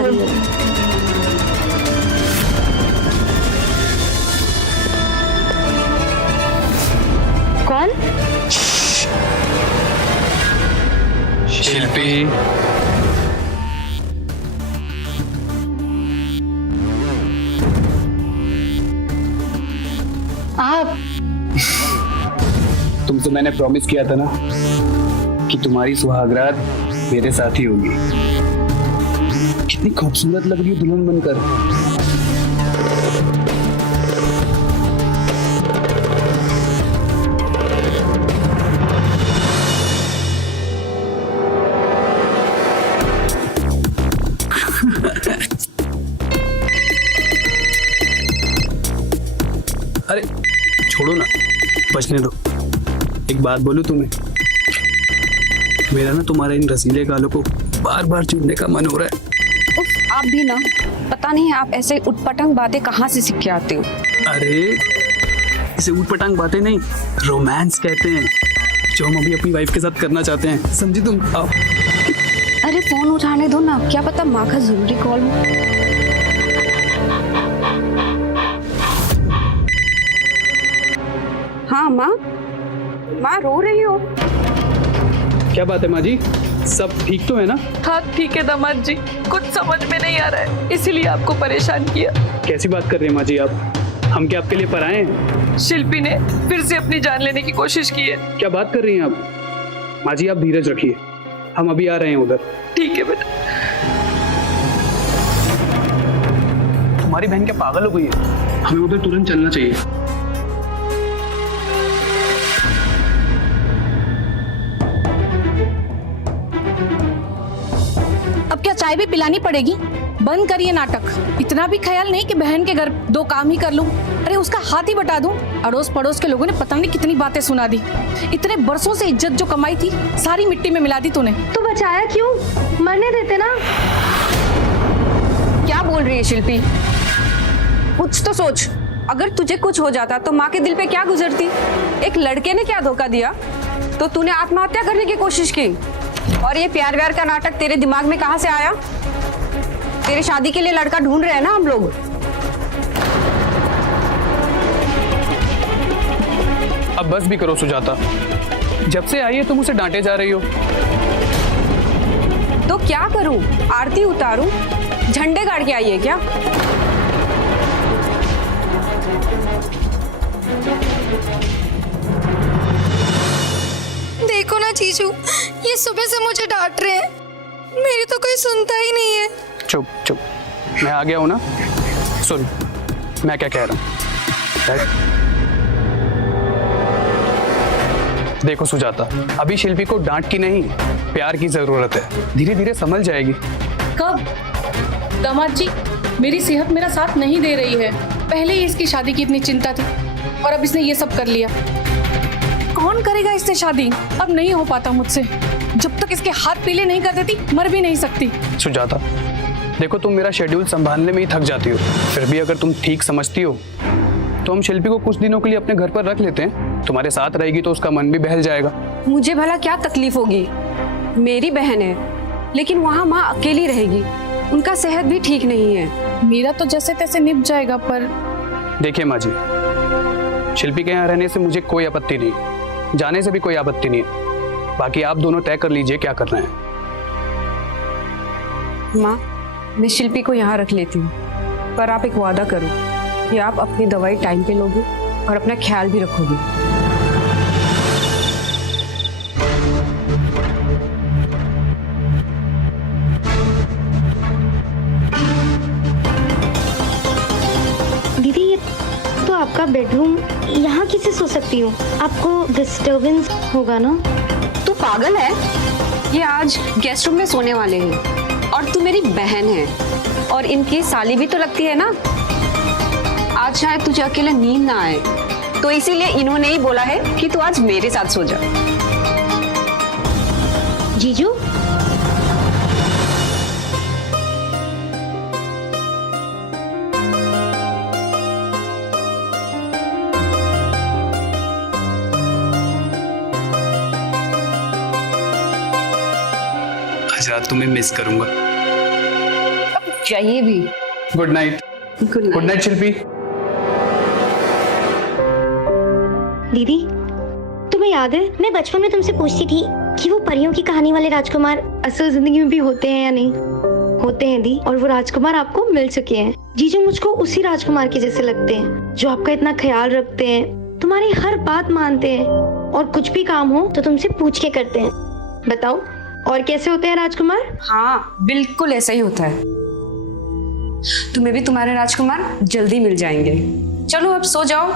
रही हूँ। कौन? शिल्पी। आप? तुमसे मैंने प्रॉमिस किया था ना कि तुम्हारी सुहागरात मेरे साथ ही होगी। कितनी खूबसूरत लग रही है दुल्हन बनकर। अरे छोड़ो ना, बचने दो। एक बात बोलूं तुम्हें, मेरा ना तुम्हारे इन रसीले गालों को बार बार चूमने का मन हो रहा है। उफ, आप भी ना, पता नहीं आप ऐसे उटपटांग बातें कहाँ से सीख के आते हो। अरे इसे उटपटांग बातें नहीं, रोमांस कहते हैं, जो हम अभी अपनी वाइफ के साथ करना चाहते हैं। समझी तुम? आओ। अरे फोन उठाने दो ना, क्या पता माँ का जरूरी कॉल हो। हाँ माँ, माँ रो रही हो? क्या बात है माँ जी, सब ठीक तो है ना? हाँ ठीक है दामाद जी, कुछ समझ में नहीं आ रहा है, इसीलिए आपको परेशान किया। कैसी बात कर रहे हैं माँ जी आप? हम क्या आपके लिए पराए हैं? शिल्पी ने फिर से अपनी जान लेने की कोशिश की है। क्या बात कर रही हैं आप? माँ जी आप धीरज रखिए, हम अभी आ रहे हैं उधर। ठीक है बेटा। तुम्हारी बहन क्या पागल हो गई है? हमें उधर तुरंत चलना चाहिए। अब क्या चाय भी पिलानी पड़ेगी? बंद करिए नाटक। इतना भी ख्याल नहीं कि बहन के घर दो काम ही कर लूं। अरे उसका हाथ ही बटा दूं। अड़ोस पड़ोस के लोगों ने पता नहीं कितनी बातें सुना दी। इतने बरसों से इज्जत जो कमाई थी सारी मिट्टी में मिला दी तूने। तो बचाया क्यों? मरने देते ना। क्या बोल रही है शिल्पी? कुछ तो सोच। अगर तुझे कुछ हो जाता तो माँ के दिल पे क्या गुजरती? एक लड़के ने क्या धोखा दिया तो तूने आत्महत्या करने की कोशिश की। और ये प्यार व्यार का नाटक तेरे दिमाग में कहाँ से आया? तेरी शादी के लिए लड़का ढूंढ रहे हैं ना हम लोग। अब बस भी करो सुजाता, जब से आई है तुम उसे डांटे जा रही हो। तो क्या करूं? आरती उतारूं? झंडे गाड़ के आई है क्या? देखो ना जीजू, ये सुबह से मुझे डांट रहे हैं। मेरी तो कोई सुनता ही नहीं है। चुप चुप, मैं आ गया हूं ना। सुन मैं क्या कह रहा हूं। देखो सुजाता, अभी शिल्पी को डांट की नहीं प्यार की जरूरत है। धीरे धीरे समझ जाएगी। कब? दामाद जी, मेरी सेहत मेरा साथ नहीं दे रही है। पहले ही इसकी शादी की इतनी चिंता थी और अब इसने ये सब कर लिया। कौन करेगा इससे शादी? अब नहीं हो पाता मुझसे। जब तक इसके हाथ पीले नहीं कर देती मर भी नहीं सकती। सुजाता देखो, तुम मेरा शेड्यूल संभालने में ही थक जाती हो, फिर भी अगर तुम ठीक समझती हो तो हम शिल्पी को कुछ दिनों के लिए अपने घर पर रख लेते हैं। तुम्हारे साथ रहेगी तो उसका मन भी बहल जाएगा। मुझे भला क्या तकलीफ होगी? मेरी बहन है, लेकिन वहाँ माँ अकेली रहेगी। उनका सेहत भी ठीक नहीं है। मेरा तो जैसे तैसे निप जाएगा, पर देखिए माँ जी, शिल्पी के यहाँ रहने से मुझे कोई आपत्ति नहीं, जाने से भी कोई आपत्ति नहीं है। बाकी आप दोनों तय कर लीजिए क्या करना है। माँ, मैं शिल्पी को यहाँ रख लेती हूँ, पर आप एक वादा करो कि आप अपनी दवाई टाइम पे लोगे और अपना ख्याल भी रखोगे। दीदी, ये तो आपका बेडरूम, यहाँ किसे सो सकती हूँ? आपको डिस्टरबेंस होगा ना? तू पागल है? ये आज गेस्ट रूम में सोने वाले हैं और तू मेरी बहन है और इनकी साली भी तो लगती है ना। आज शायद तुझे अकेले नींद ना आए, तो इसीलिए इन्होंने ही बोला है कि तू आज मेरे साथ सो जा। जीजू, आज रात तुम्हें मिस करूंगा। चाहिए भी। Good night. गुड नाइट शिल्पी। दीदी, तुम्हें याद है मैं बचपन में तुमसे पूछती थी कि वो परियों की कहानी वाले राजकुमार असल जिंदगी में भी होते हैं या नहीं? होते हैं दी, और वो राजकुमार आपको मिल चुके हैं। जीजू मुझको उसी राजकुमार के जैसे लगते हैं, जो आपका इतना ख्याल रखते हैं, तुम्हारी हर बात मानते हैं, और कुछ भी काम हो तो तुमसे पूछ के करते हैं। बताओ, और कैसे होते हैं राजकुमार? हाँ, बिल्कुल ऐसा ही होता है। तुम्हें भी तुम्हारे राजकुमार जल्दी मिल जाएंगे। चलो अब सो जाओ।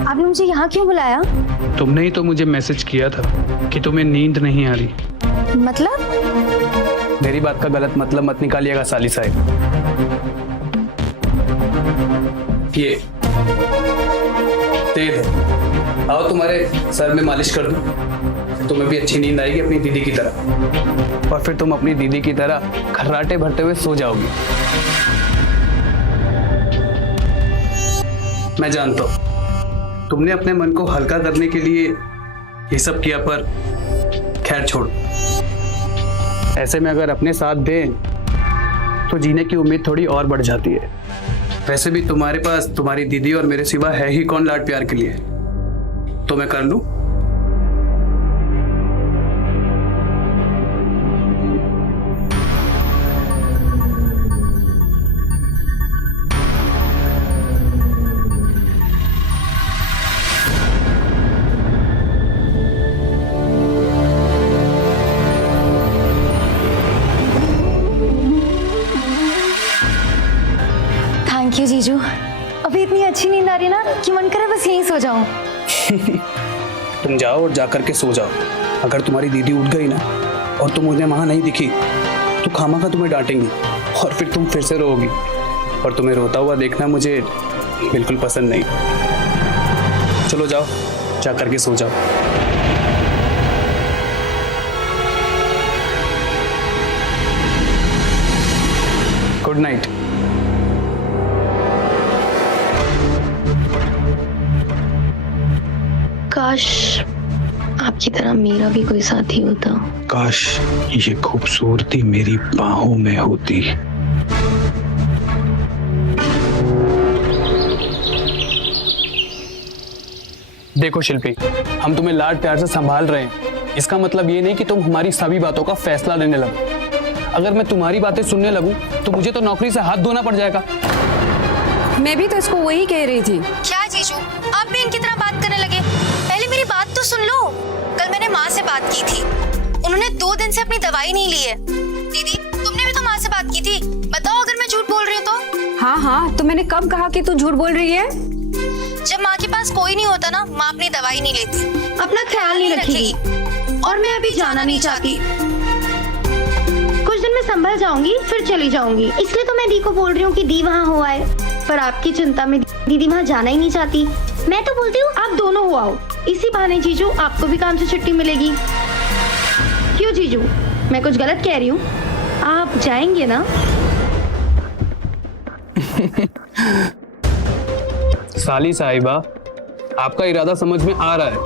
आपने मुझे यहाँ क्यों बुलाया? तुमने ही तो मुझे मैसेज किया था कि तुम्हें नींद नहीं आ रही। मतलब? मेरी बात का गलत मतलब मत निकालिएगा साली साहब। ये तेल है, आओ तुम्हारे सर में मालिश कर दूं, तुम्हें भी अच्छी नींद आएगी अपनी दीदी की तरह, और फिर तुम अपनी दीदी की तरह खर्राटे भरते हुए सो जाओगी। मैं जानता हूं तुमने अपने मन को हल्का करने के लिए ये सब किया, पर खैर छोड़। ऐसे में अगर अपने साथ दें तो जीने की उम्मीद थोड़ी और बढ़ जाती है। वैसे भी तुम्हारे पास तुम्हारी दीदी और मेरे सिवा है ही कौन लाड प्यार के लिए, तो मैं कर लूं। थैंक यू जीजू। अभी इतनी अच्छी नींद आ रही ना कि मन करे बस यहीं सो जाऊं। तुम जाओ और जाकर के सो जाओ। अगर तुम्हारी दीदी उठ गई ना और तुम उन्हें वहां नहीं दिखी तो खामखा तुम्हें डांटेंगी और फिर तुम फिर से रोओगी, और तुम्हें रोता हुआ देखना मुझे बिल्कुल पसंद नहीं। चलो जाओ, जाकर के सो जाओ। Good night. काश आपकी तरह मेरा भी कोई साथी होता। काश ये खूबसूरती मेरी बाहों में होती। देखो शिल्पी, हम तुम्हें लाड प्यार से संभाल रहे हैं, इसका मतलब ये नहीं कि तुम हमारी सभी बातों का फैसला लेने लगो। अगर मैं तुम्हारी बातें सुनने लगूं तो मुझे तो नौकरी से हाथ धोना पड़ जाएगा। मैं भी तो इसको वही कह रही थी। क्या जीजू, आप भी इनकी तरह बात करने लगे? पहले मेरी बात तो सुन लो। कल मैंने माँ से बात की थी, उन्होंने 2 दिन से अपनी दवाई नहीं ली है। दीदी, तुमने भी तो माँ से बात की थी, बताओ अगर मैं झूठ बोल रही हूँ तो? हाँ हाँ, तो मैंने कब कहा कि तू झूठ बोल रही है? जब माँ के पास कोई नहीं होता ना, माँ अपनी दवाई नहीं लेती, अपना ख्याल नहीं रखेगी, और मैं अभी जाना नहीं चाहती। कुछ दिन में संभल जाऊंगी, फिर चली जाऊंगी। इसलिए तो मैं दी को बोल रही हूँ कि दी वहाँ हो आए, पर आपकी चिंता में दीदी वहाँ जाना ही नहीं चाहती। मैं तो बोलती हूँ आप दोनों हो आओ, इसी बहाने जीजू आपको भी काम से छुट्टी मिलेगी। क्यों जीजू, मैं कुछ गलत कह रही हूँ? आप जाएंगे ना? साली साहिबा, आपका इरादा समझ में आ रहा है,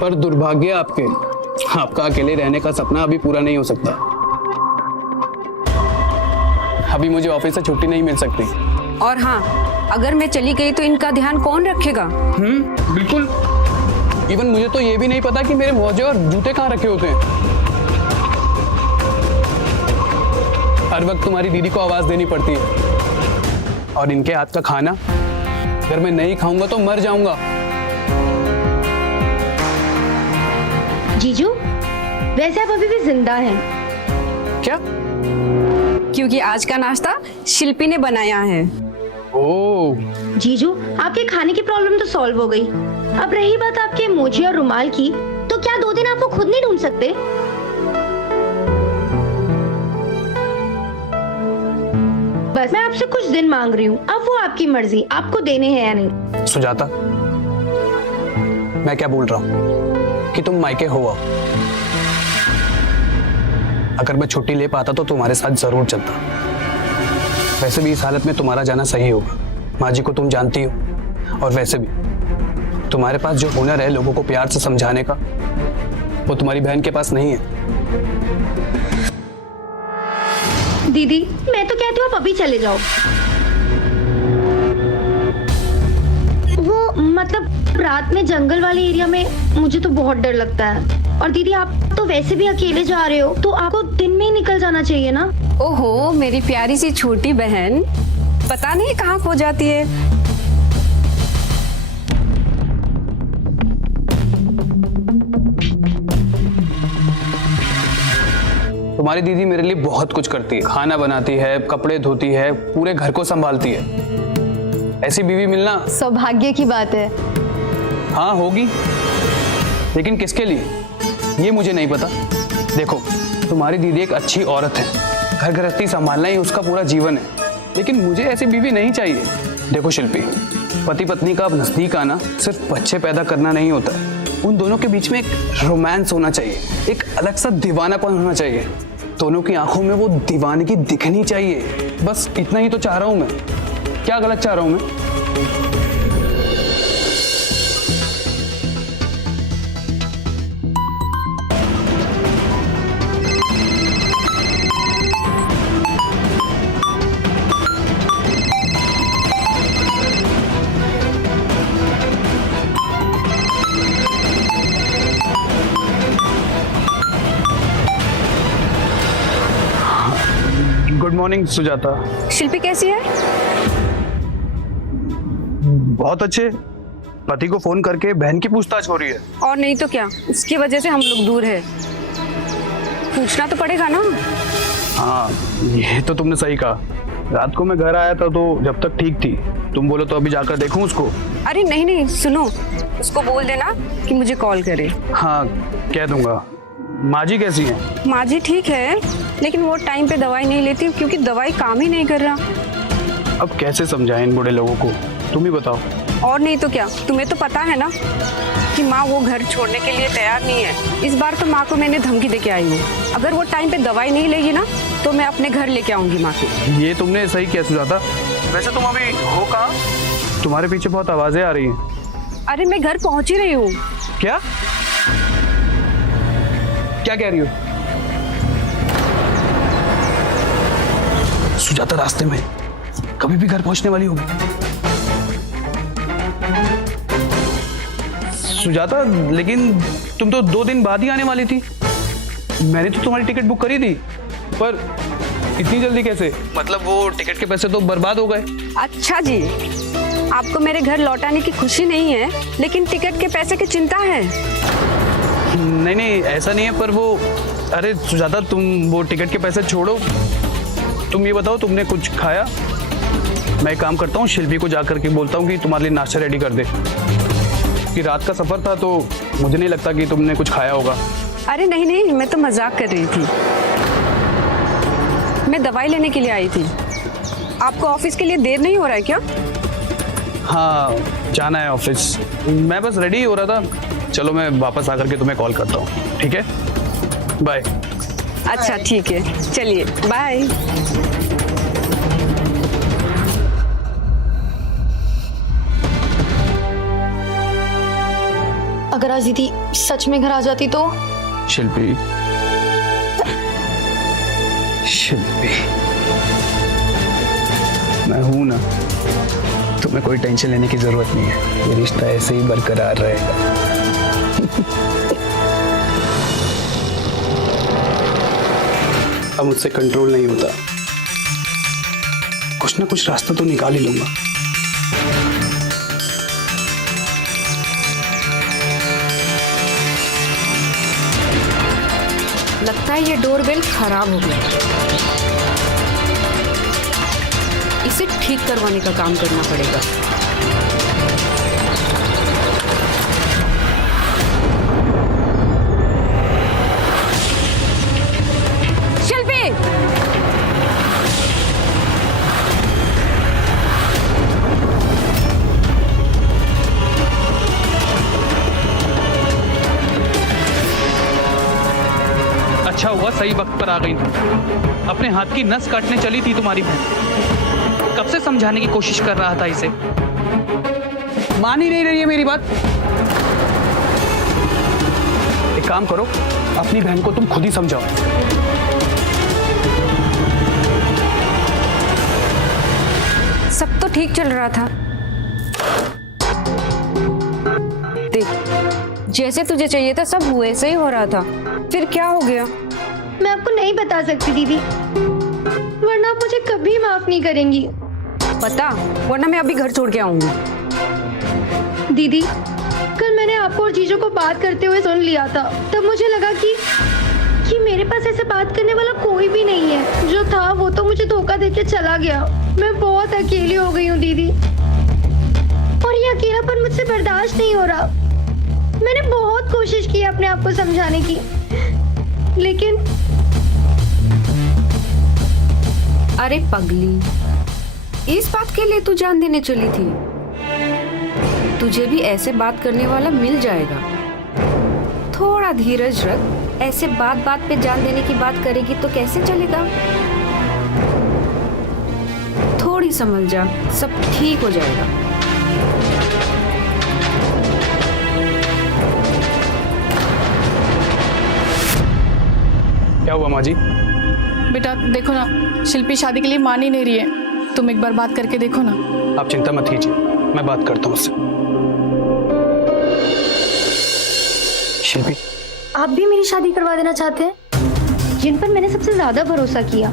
पर दुर्भाग्य आपका अकेले रहने का सपना अभी पूरा नहीं हो सकता। अभी मुझे ऑफिस से छुट्टी नहीं मिल सकती। और हाँ, अगर मैं चली गई तो इनका ध्यान कौन रखेगा? बिल्कुल। इवन मुझे तो ये भी नहीं पता कि मेरे मोजे और जूते कहाँ रखे होते हैं। हर वक्त तुम्हारी दीदी को आवाज देनी पड़ती है, और इनके हाथ का खाना अगर मैं नहीं खाऊंगा तो मर जाऊंगा। जीजू, वैसे आप अभी भी जिंदा हैं। क्या? क्योंकि आज का नाश्ता शिल्पी ने बनाया है। ओह, जीजू, आपके खाने की प्रॉब्लम तो सॉल्व हो गई। अब रही बात आपके मोजी और रुमाल की, तो क्या 2 दिन आप वो खुद नहीं ढूंढ सकते? बस मैं आपसे कुछ दिन मांग रही हूँ, अब वो आपकी मर्जी, आपको देने हैं या नहीं। सुजाता, मैं क्या बोल रहा हूँ कि तुम मायके हो आओ। अगर मैं छुट्टी ले पाता तो तुम्हारे साथ जरूर चलता। वैसे भी इस हालत में तुम्हारा जाना सही होगा। माँ जी को तुम जानती हो, और वैसे भी तुम्हारे पास जो हुनर है लोगों को प्यार से समझाने का, वो तुम्हारी बहन के पास नहीं है। दीदी, मैं तो कहती हूँ आप अभी चले जाओ। वो मतलब रात में जंगल वाले एरिया में मुझे तो बहुत डर लगता है। और दीदी, आप तो वैसे भी अकेले जा रहे हो, तो आपको दिन में ही निकल जाना चाहिए ना। ओहो मेरी प्यारी सी छोटी बहन, पता नहीं कहाँ खो जाती है। तुम्हारी दीदी मेरे लिए बहुत कुछ करती है। खाना बनाती है, कपड़े धोती है, पूरे घर को संभालती है। ऐसी बीवी मिलना सौभाग्य की बात है। हाँ होगी, लेकिन किसके लिए ये मुझे नहीं पता। देखो, तुम्हारी दीदी एक अच्छी औरत है, घर गृहस्थी संभालना ही उसका पूरा जीवन है, लेकिन मुझे ऐसी बीवी नहीं चाहिए। देखो शिल्पी, पति पत्नी का नजदीक आना सिर्फ बच्चे पैदा करना नहीं होता। उन दोनों के बीच में एक रोमांस होना चाहिए, एक अलग सा दीवानापन होना चाहिए। दोनों की आंखों में वो दीवानगी दिखनी चाहिए। बस इतना ही तो चाह रहा हूं मैं। क्या गलत चाह रहा हूं मैं? Good morning Sujata. शिल्पी कैसी है? बहुत अच्छे। पति को फोन करके बहन की पूछताछ हो रही है। और नहीं तो क्या, उसकी वजह से हम लोग दूर है। पूछना तो पड़ेगा ना। हाँ, ये तो तुमने सही कहा। रात को मैं घर आया था तो जब तक ठीक थी। तुम बोलो तो अभी जाकर देखूं उसको? अरे नहीं नहीं, सुनो, उसको बोल देना कि मुझे कॉल करे। हाँ, कह दूंगा। माँ जी कैसी हैं? माँ जी ठीक है, लेकिन वो टाइम पे दवाई नहीं लेती क्योंकि दवाई काम ही नहीं कर रहा। अब कैसे समझाएं इन बूढ़े लोगों को, तुम ही बताओ। और नहीं तो क्या, तुम्हें तो पता है ना कि माँ वो घर छोड़ने के लिए तैयार नहीं है। इस बार तो माँ को मैंने धमकी देके आई हूँ, अगर वो टाइम पे दवाई नहीं लेगी ना तो मैं अपने घर लेके आऊंगी माँ को। ये तुमने सही किया सुजाता। वैसे तुम अभी हो कहाँ? तुम्हारे पीछे बहुत आवाजें आ रही हैं। अरे मैं घर पहुँच ही रही हूँ। क्या क्या कह रही हो? सुजाता रास्ते में कभी भी घर पहुंचने वाली होगी। सुजाता, लेकिन तुम तो 2 दिन बाद ही आने वाली थी। मैंने तो तुम्हारी टिकट बुक करी थी, पर इतनी जल्दी कैसे? मतलब वो टिकट के पैसे तो बर्बाद हो गए। अच्छा जी, आपको मेरे घर लौटाने की खुशी नहीं है, लेकिन टिकट के पैसे की चिंता है। नहीं नहीं, ऐसा नहीं है, पर वो, अरे सुजाता, तुम वो टिकट के पैसे छोड़ो। तुम ये बताओ, तुमने कुछ खाया? मैं एक काम करता हूँ, शिल्पी को जाकर के बोलता हूँ कि तुम्हारे लिए नाश्ता रेडी कर दे। कि रात का सफर था तो मुझे नहीं लगता कि तुमने कुछ खाया होगा। अरे नहीं नहीं, मैं तो मजाक कर रही थी। मैं दवाई लेने के लिए आई थी। आपको ऑफिस के लिए देर नहीं हो रहा है क्या? हाँ, जाना है ऑफिस। मैं बस रेडी हो रहा था। चलो मैं वापस आकर के तुम्हें कॉल करता हूँ, ठीक है? बाय। अच्छा ठीक है, चलिए बाय। अगर आज दीदी सच में घर आ जाती तो? शिल्पी, शिल्पी, मैं हूं ना, तुम्हें कोई टेंशन लेने की जरूरत नहीं है। ये रिश्ता ऐसे ही बरकरार रहेगा। अब मुझसे कंट्रोल नहीं होता। कुछ ना कुछ रास्ता तो निकाल ही लूंगा। लगता है ये डोरबेल खराब हो गया। इसे ठीक करवाने का काम करना पड़ेगा। शिल्पी! अच्छा हुआ सही वक्त पर आ गई तुम। अपने हाथ की नस काटने चली थी तुम्हारी बहन। कब से समझाने की कोशिश कर रहा था इसे, मान ही नहीं रही है मेरी बात। एक काम करो, अपनी बहन को तुम खुद ही समझाओ। सब तो ठीक चल रहा था। देख, जैसे तुझे चाहिए था सब वैसे ही हो रहा था, फिर क्या हो गया? मैं आपको नहीं बता सकती दीदी, वरना आप मुझे कभी माफ नहीं करेंगी। पता, वरना मैं अभी घर छोड़ के आऊंगी। दीदी, कल मैंने आपको और जीजू को बात करते हुए सुन लिया था। तब मुझे लगा कि मेरे पास ऐसे बात करने वाला कोई भी नहीं है। जो था वो तो मुझे धोखा देके चला गया। मैं बहुत अकेली हो गई हूँ दीदी, और ये अकेलापन मुझसे बर्दाश्त नहीं हो रहा। मैंने बहुत कोशिश की अपने आप को समझाने की, लेकिन अरे पगली, इस बात के लिए तू जान देने चली थी? तुझे भी ऐसे बात करने वाला मिल जाएगा। थोड़ा धीरज रख। ऐसे बात बात पे जान देने की बात करेगी तो कैसे चलेगा? थोड़ी संभल जा, सब ठीक हो जाएगा। क्या हुआ माँ जी? बेटा देखो ना, शिल्पी शादी के लिए मान ही नहीं रही है। तुम एक बार बात करके देखो ना। आप चिंता मत कीजिए, मैं बात करता हूँ उससे। शिल्पी, आप भी मेरी शादी करवा देना चाहते हैं? जिन पर मैंने सबसे ज्यादा भरोसा किया।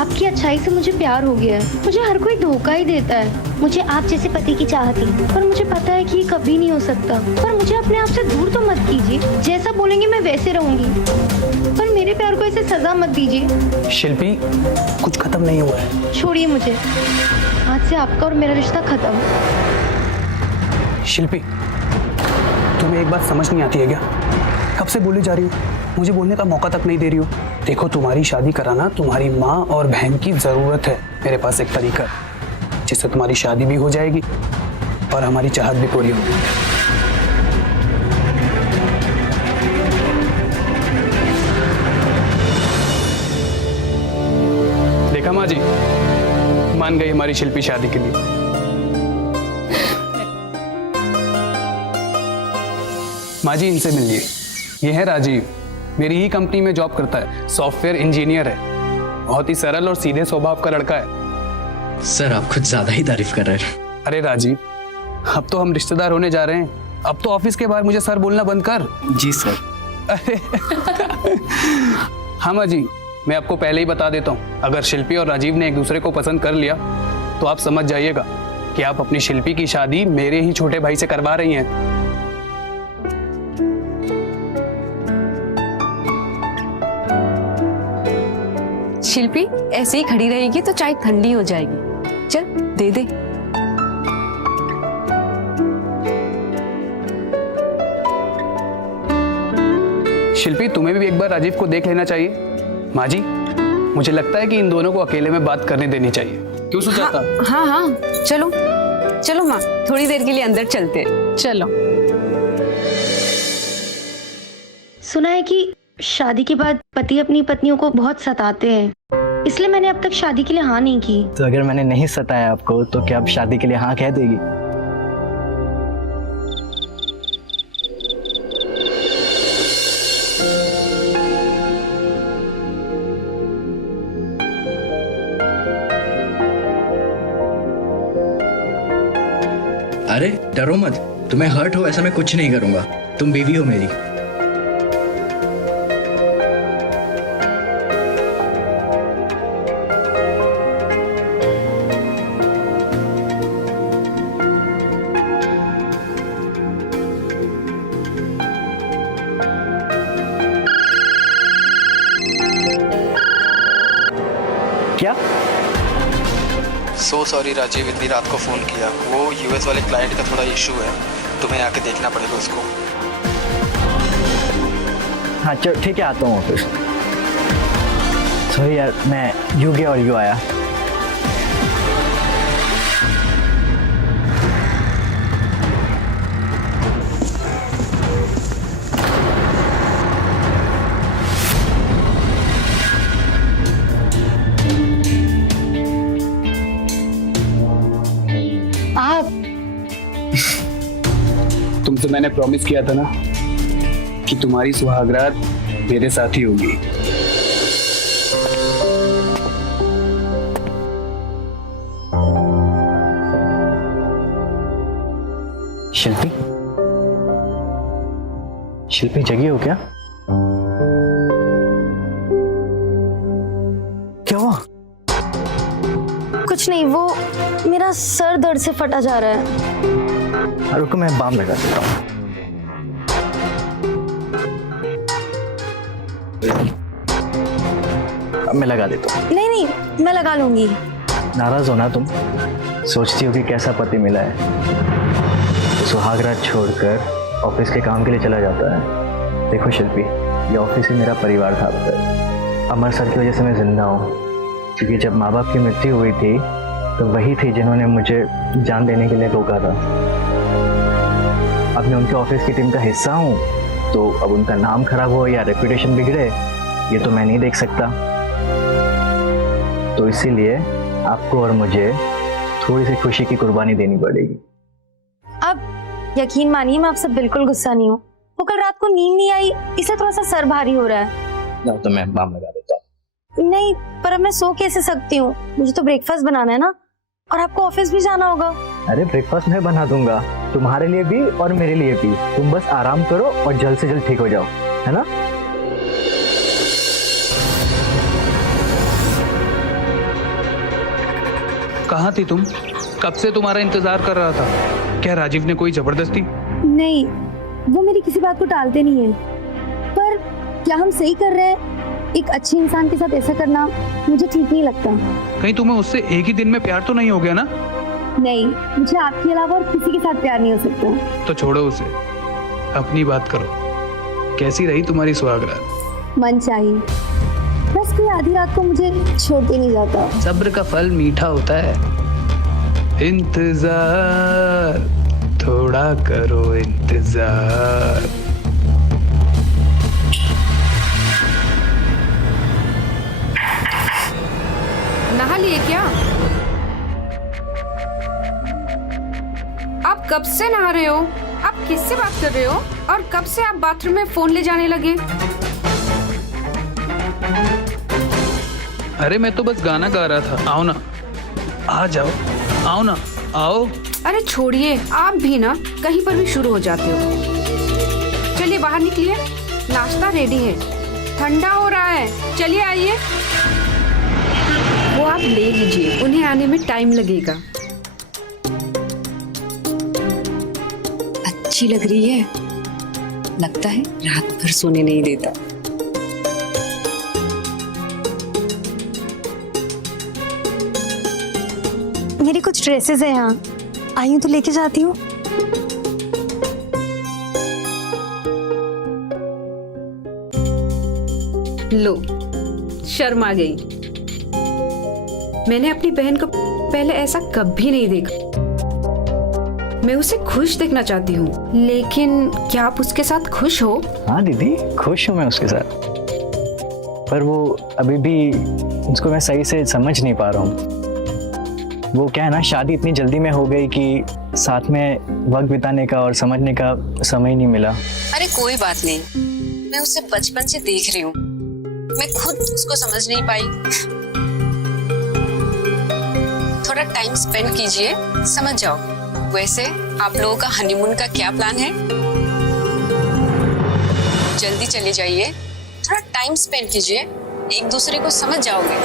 आपकी अच्छाई से मुझे प्यार हो गया है। मुझे हर कोई धोखा ही देता है। मुझे आप जैसे पति की चाहत थी, पर मुझे पता है कि ये कभी नहीं हो सकता। पर मुझे अपने आप से दूर तो मत कीजिए। जैसा बोलेंगे मैं वैसे रहूंगी, पर मेरे प्यार को ऐसे सजा मत दीजिए। शिल्पी, कुछ खत्म नहीं हुआ है। छोड़िए मुझे, आज से आपका और मेरा रिश्ता खत्म। शिल्पी, तुम्हें एक बात समझ नहीं आती है क्या? कब से बोले जा रही हो, मुझे बोलने का मौका तक नहीं दे रही हो। देखो, तुम्हारी शादी कराना तुम्हारी माँ और बहन की जरूरत है। मेरे पास एक तरीका है जिससे तुम्हारी शादी भी हो जाएगी और हमारी चाहत भी पूरी होगी। देखा माँ जी, मान गई हमारी शिल्पी शादी के लिए। माँ जी, इनसे मिलिए। ये है राजीव, मेरी ही कंपनी में जॉब करता है, सॉफ्टवेयर इंजीनियर है। बहुत ही सरल और सीधे स्वभाव का लड़का है। सर, आप कुछ ज्यादा ही तारीफ कर रहे हैं। अरे राजीव, अब तो हम रिश्तेदार होने जा रहे हैं। अब तो ऑफिस के बाहर मुझे सर बोलना बंद कर। जी सर। अरे हाँ माँ जी, मैं आपको पहले ही बता देता हूँ, अगर शिल्पी और राजीव ने एक दूसरे को पसंद कर लिया तो आप समझ जाइएगा कि आप अपनी शिल्पी की शादी मेरे ही छोटे भाई से करवा रही हैं। शिल्पी ऐसे ही खड़ी रहेगी तो चाय ठंडी हो जाएगी। चल दे दे। शिल्पी, तुम्हें भी एक बार राजीव को देख लेना चाहिए। माँ जी, मुझे लगता है कि इन दोनों को अकेले में बात करने देनी चाहिए। क्यों सुजाता? हाँ हाँ, चलो चलो माँ, थोड़ी देर के लिए अंदर चलते हैं। चलो। सुना है कि शादी के बाद पति अपनी पत्नियों को बहुत सताते हैं, इसलिए मैंने अब तक शादी के लिए हाँ नहीं की। तो अगर मैंने नहीं सताया आपको तो क्या आप शादी के लिए हाँ कह देगी? अरे डरो मत, तुम्हें हर्ट हो ऐसा मैं कुछ नहीं करूंगा। तुम बीवी हो मेरी। सो सॉरी राजीव, इतनी रात को फ़ोन किया। वो यूएस वाले क्लाइंट का थोड़ा इशू है, तुम्हें आके देखना पड़ेगा उसको। हाँ चलो ठीक है, आता हूँ ऑफिस। सॉरी यार, मैं यू गया और यू आया। आप तुमसे मैंने प्रॉमिस किया था ना कि तुम्हारी सुहागरात मेरे साथ ही होगी। शिल्पी, शिल्पी जगी हो क्या? क्या हुआ? कुछ नहीं, वो मेरा सर दर्द से फटा जा रहा है। रुको मैं बाम लगा देता हूँ। अब मैं लगा देता हूँ। नहीं नहीं, मैं लगा लूंगी। नाराज हो ना तुम? सोचती हो कि कैसा पति मिला है, तो सुहागरात छोड़कर ऑफिस के काम के लिए चला जाता है। देखो शिल्पी, ये ऑफिस ही मेरा परिवार था अब तक। अमर सर की वजह से मैं जिंदा हूँ, क्योंकि जब माँ बाप की मृत्यु हुई थी तो वही थे जिन्होंने मुझे जान देने के लिए रोका था। अब मैं उनके ऑफिस की टीम का हिस्सा हूँ, तो अब उनका नाम खराब हो या रेपुटेशन बिगड़े, ये तो मैं नहीं देख सकता। तो इसीलिए आपको और मुझे थोड़ी सी खुशी की कुर्बानी देनी पड़ेगी। अब यकीन मानिए, मैं आपसे बिल्कुल गुस्सा नहीं हूँ। वो कल रात को नींद नहीं आई, इसलिए थोड़ा सा सर भारी हो रहा है। तो मैं बाम लगा देता हूँ। नहीं, पर अब मैं सो कैसे सकती हूँ? मुझे तो ब्रेकफास्ट बनाना है ना, और आपको ऑफिस भी जाना होगा। अरे ब्रेकफास्ट मैं बना दूंगा, तुम्हारे लिए भी और मेरे लिए भी। तुम बस आराम करो और जल्द से जल्द ठीक हो जाओ, है ना? कहाँ थी तुम? कब से तुम्हारा इंतजार कर रहा था। क्या राजीव ने कोई जबरदस्ती? नहीं, वो मेरी किसी बात को टालते नहीं है। पर क्या हम सही कर रहे हैं? एक अच्छे इंसान के साथ ऐसा करना मुझे ठीक नहीं लगता। कहीं तुम्हें उससे एक ही दिन में प्यार तो नहीं हो गया ना? नहीं, मुझे आपके अलावा और किसी के साथ प्यार नहीं हो सकता। तो छोड़ो उसे, अपनी बात करो। कैसी रही तुम्हारी सुहागरात? मन चाहिए, बस कोई आधी रात को मुझे छोड़ के नहीं जाता। सब्र का फल मीठा होता है। इंतजार थोड़ा करो, इंतजार। नहा लिए क्या? आप कब से नहा रहे हो? आप किससे बात कर रहे हो? और कब से आप बाथरूम में फोन ले जाने लगे? अरे मैं तो बस गाना गा रहा था। आओ ना, आ जाओ, आओ ना, आओ। अरे छोड़िए, आप भी ना कहीं पर भी शुरू हो जाते हो। चलिए बाहर निकलिए, नाश्ता रेडी है, ठंडा हो रहा है। चलिए आइए। वो आप ले लीजिए, उन्हें आने में टाइम लगेगा। अच्छी लग रही है, लगता है रात भर सोने नहीं देता। मेरी कुछ ड्रेसेस है यहाँ, आई हूँ तो लेके जाती हूँ। लो, शर्म आ गई। मैंने अपनी बहन को पहले ऐसा कभी नहीं देखा। मैं उसे खुश देखना चाहती हूँ, लेकिन क्या आप उसके साथ खुश हो? हाँ दीदी, खुश हूँ मैं उसके साथ, पर वो अभी भी उसको मैं सही से समझ नहीं पा रहा हूँ। वो क्या है ना, शादी इतनी जल्दी में हो गई कि साथ में वक्त बिताने का और समझने का समय नहीं मिला। अरे कोई बात नहीं, मैं उसे बचपन से देख रही हूँ, मैं खुद उसको समझ नहीं पाई। थोड़ा टाइम स्पेंड कीजिए, समझ जाओ। वैसे आप लोगों का हनीमून का क्या प्लान है? जल्दी चले जाइए, थोड़ा टाइम स्पेंड कीजिए, एक दूसरे को समझ जाओगे।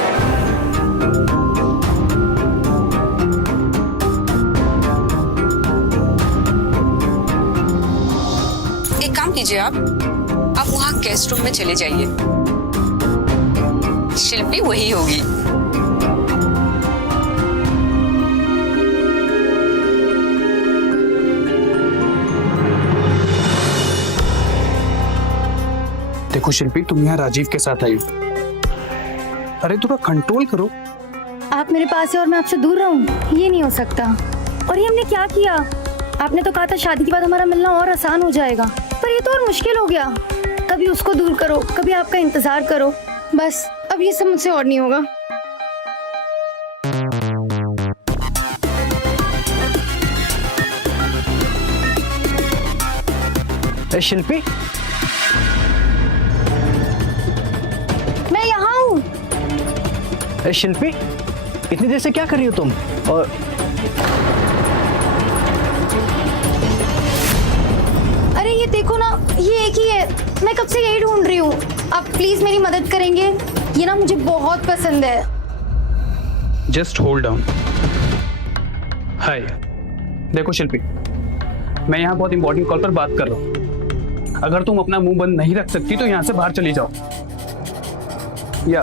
एक काम कीजिए, आप वहां गेस्ट रूम में चले जाइए, शिल्पी वही होगी। देखो शिल्पी, तुम यहाँ राजीव के साथ आई हो। अरे थोड़ा कंट्रोल करो। आप मेरे पास है और मैं आपसे दूर रहूं, ये नहीं हो सकता। और ये हमने क्या किया? आपने तो कहा था शादी के बाद हमारा मिलना और आसान हो जाएगा, पर ये तो और मुश्किल हो गया। कभी उसको दूर करो, कभी आपका इंतजार करो। बस अब ये सब मुझसे और नहीं होगा। शिल्पी, मैं यहाँ हूँ। शिल्पी, इतनी देर से क्या कर रही हो तुम? और अरे ये देखो ना, ये एक ही है। मैं कब से यही ढूंढ रही हूँ। आप प्लीज मेरी मदद करेंगे? ये ना मुझे बहुत पसंद है। Just hold down. हाय, देखो शिल्पी, मैं यहाँ बहुत इंपॉर्टेंट कॉल पर बात कर रहा हूँ। अगर तुम अपना मुंह बंद नहीं रख सकती तो यहाँ से बाहर चली जाओ। या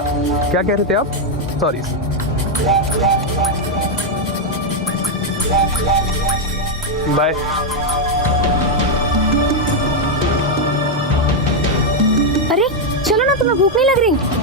क्या कह रहे थे आप? सॉरी। बाय। अरे चलो ना, तुम्हें भूख नहीं लग रही?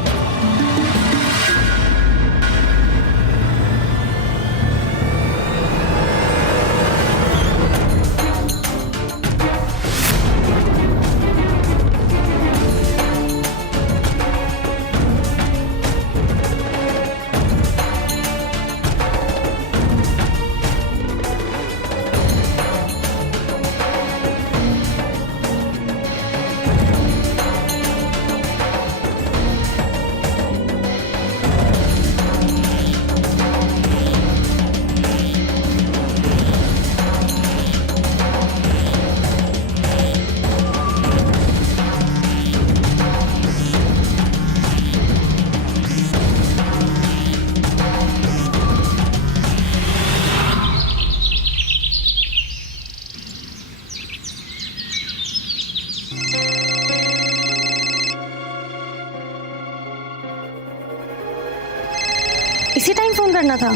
इसी टाइम फोन करना था।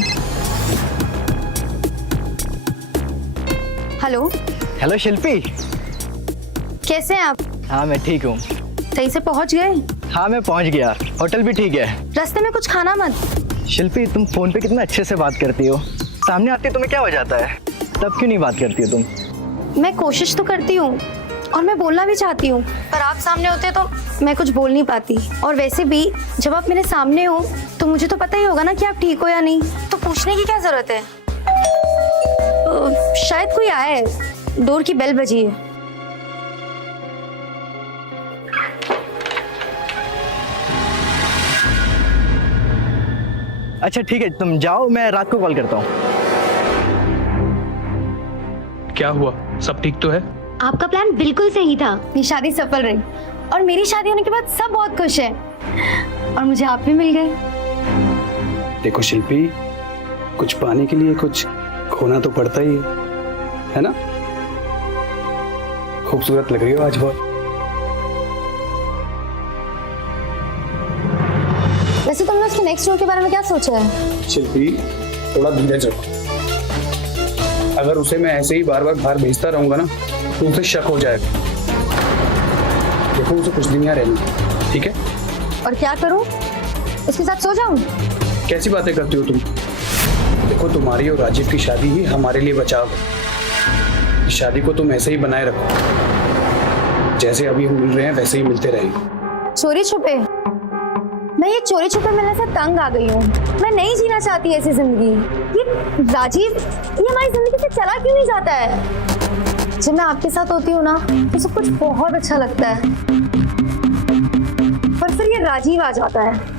हेलो। हेलो शिल्पी, कैसे हैं आप? हाँ मैं ठीक हूँ। सही से पहुंच गए? हाँ मैं पहुँच गया, होटल भी ठीक है। रास्ते में कुछ खाना मत। शिल्पी, तुम फोन पे कितना अच्छे से बात करती हो, सामने आती तुम्हें क्या हो जाता है? तब क्यों नहीं बात करती हो तुम? मैं कोशिश तो करती हूँ और मैं बोलना भी चाहती हूँ, पर आप सामने होते तो मैं कुछ बोल नहीं पाती। और वैसे भी जब आप मेरे सामने हो तो मुझे तो पता ही होगा ना कि आप ठीक हो या नहीं, तो पूछने की क्या जरूरत है? शायद कोई आया है, डोर की बेल बजी है। अच्छा ठीक है, तुम जाओ, मैं रात को कॉल करता हूँ। क्या हुआ? सब ठीक तो है? आपका प्लान बिल्कुल सही था। ये शादी सफल रही और मेरी शादी होने के बाद सब बहुत खुश है और मुझे आप भी मिल गए। देखो शिल्पी, कुछ पाने के लिए कुछ खोना तो पड़ता ही है ना? खूबसूरत लग रही हो आज बहुत। वैसे तुमने उसके नेक्स्ट रोल के बारे में क्या सोचा है? शिल्पी, थोड़ा धीरज रखो। अगर उसे मैं ऐसे ही बार बार बाहर भेजता रहूंगा ना तो उसे शक हो जाएगा। देखो उसे कुछ दिन यहाँ रहना, ठीक है? और क्या करूं? उसके साथ सो जाऊं? कैसी बातें करती हो तुम? देखो तुम्हारी और राजीव की शादी ही हमारे लिए बचाव है। इस शादी को तुम ऐसे ही बनाए रखो, जैसे अभी हम मिल रहे हैं वैसे ही मिलते रहेंगे। चोरी छुपे? मैं ये चोरी छुपे मिलने से तंग आ गई हूँ। मैं नहीं जीना चाहती ऐसी जिंदगी। ये राजीव, ये हमारी जिंदगी से चला क्यों नहीं जाता है? जब मैं आपके साथ होती हूँ ना तो सब कुछ बहुत अच्छा लगता है, पर फिर ये राजीव आ जाता है।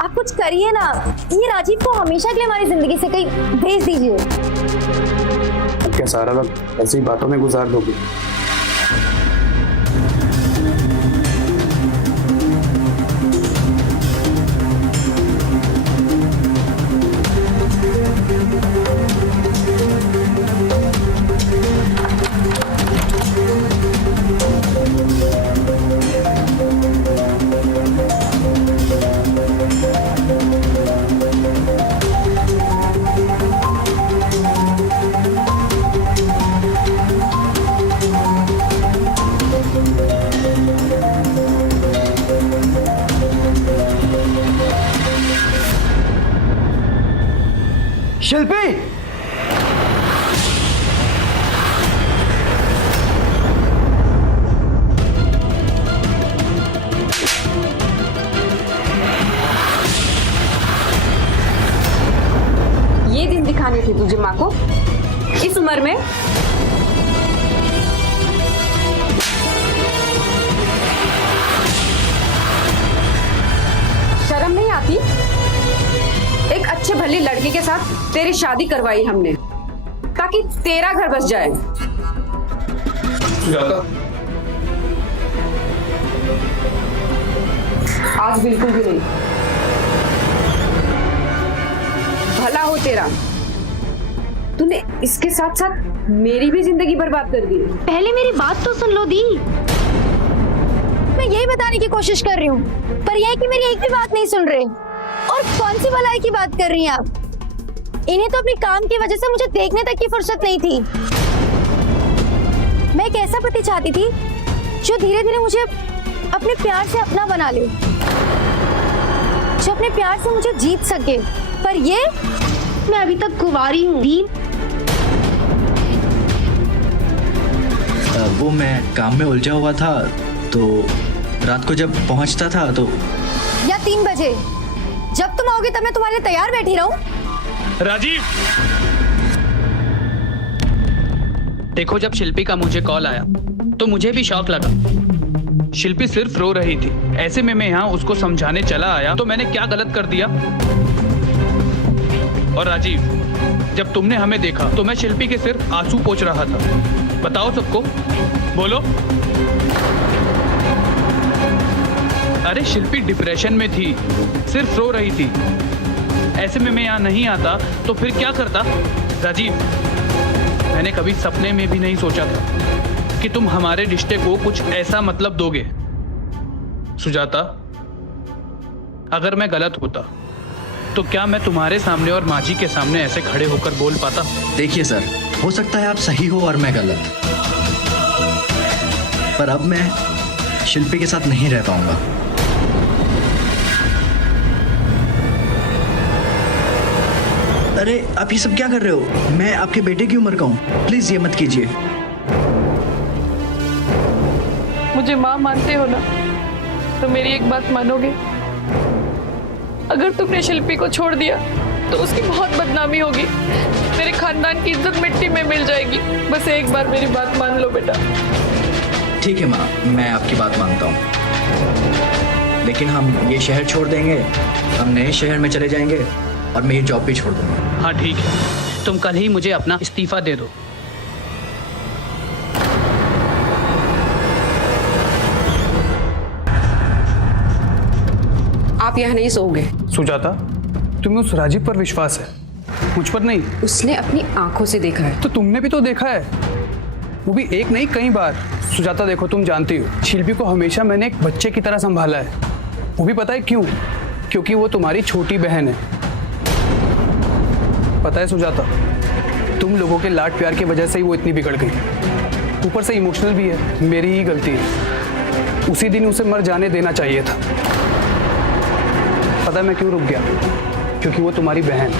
आप कुछ करिए ना, ये राजीव को हमेशा के लिए हमारी जिंदगी से कहीं भेज दीजिए। क्या सारा वक्त ऐसी बातों में गुजार दोगे? भले लड़के के साथ तेरी शादी करवाई हमने ताकि तेरा घर बस जाए। सुजाता, आज बिल्कुल भी नहीं। भला हो तेरा, तूने इसके साथ साथ मेरी भी जिंदगी बर्बाद कर दी। पहले मेरी बात तो सुन लो दी। मैं यही बताने की कोशिश कर रही हूँ, पर यह है कि मेरी एक भी बात नहीं सुन रहे। और कौन सी भलाई की बात कर रही हैं आप? इन्हें तो अपने काम की वजह से मुझे देखने तक की फुर्सत नहीं थी। मैं एक ऐसा पति चाहती थी जो धीरे धीरे मुझे अपने प्यार से अपना बना ले, जो अपने प्यार से मुझे जीत सके। पर ये, मैं अभी तक कुंवारी हूँ दी। वो मैं काम में उलझा हुआ था, तो रात को जब पहुंचता था तो या 3 बजे जब तुम आओगे तब मैं तुम्हारे लिए तैयार बैठी रहूं। राजीव, देखो जब शिल्पी का मुझे कॉल आया तो मुझे भी शौक लगा। शिल्पी सिर्फ रो रही थी, ऐसे में मैं यहाँ उसको समझाने चला आया तो मैंने क्या गलत कर दिया? और राजीव, जब तुमने हमें देखा तो मैं शिल्पी के सिर आंसू पोंछ रहा था। बताओ सबको, बोलो। अरे शिल्पी डिप्रेशन में थी, सिर्फ रो रही थी। ऐसे में मैं यहाँ नहीं आता तो फिर क्या करता? राजीव, मैंने कभी सपने में भी नहीं सोचा था कि तुम हमारे रिश्ते को कुछ ऐसा मतलब दोगे। सुजाता, अगर मैं गलत होता तो क्या मैं तुम्हारे सामने और माँ जी के सामने ऐसे खड़े होकर बोल पाता? देखिए सर, हो सकता है आप सही हो और मैं गलत, पर अब मैं शिल्पी के साथ नहीं रह पाऊंगा। अरे आप ये सब क्या कर रहे हो? मैं आपके बेटे की उम्र का हूँ, प्लीज ये मत कीजिए। मुझे माँ मानते हो ना, तो मेरी एक बात मानोगे? अगर तुमने शिल्पी को छोड़ दिया तो उसकी बहुत बदनामी होगी, मेरे खानदान की इज्जत मिट्टी में मिल जाएगी। बस एक बार मेरी बात मान लो बेटा। ठीक है माँ, मैं आपकी बात मानता हूँ, लेकिन हम ये शहर छोड़ देंगे, हम नए शहर में चले जाएंगे और मैं ये जॉब भी छोड़ दूंगा। हाँ ठीक है, तुम कल ही मुझे अपना इस्तीफा दे दो। आप यहाँ नहीं सोओगे। सुजाता, तुम्हें उस राजीव पर विश्वास है, मुझ पर नहीं? उसने अपनी आंखों से देखा है। तो तुमने भी तो देखा है, वो भी एक नहीं कई बार। सुजाता देखो, तुम जानती हो शिल्पी को हमेशा मैंने एक बच्चे की तरह संभाला है। वो भी पता है क्यों? क्योंकि वो तुम्हारी छोटी बहन है। पता है सुजाता, तुम लोगों के लाड प्यार की वजह से ही वो इतनी बिगड़ गई। ऊपर से इमोशनल भी है, मेरी ही गलती है। उसी दिन उसे मर जाने देना चाहिए था। पता है मैं क्यों रुक गया? क्योंकि वो तुम्हारी बहन।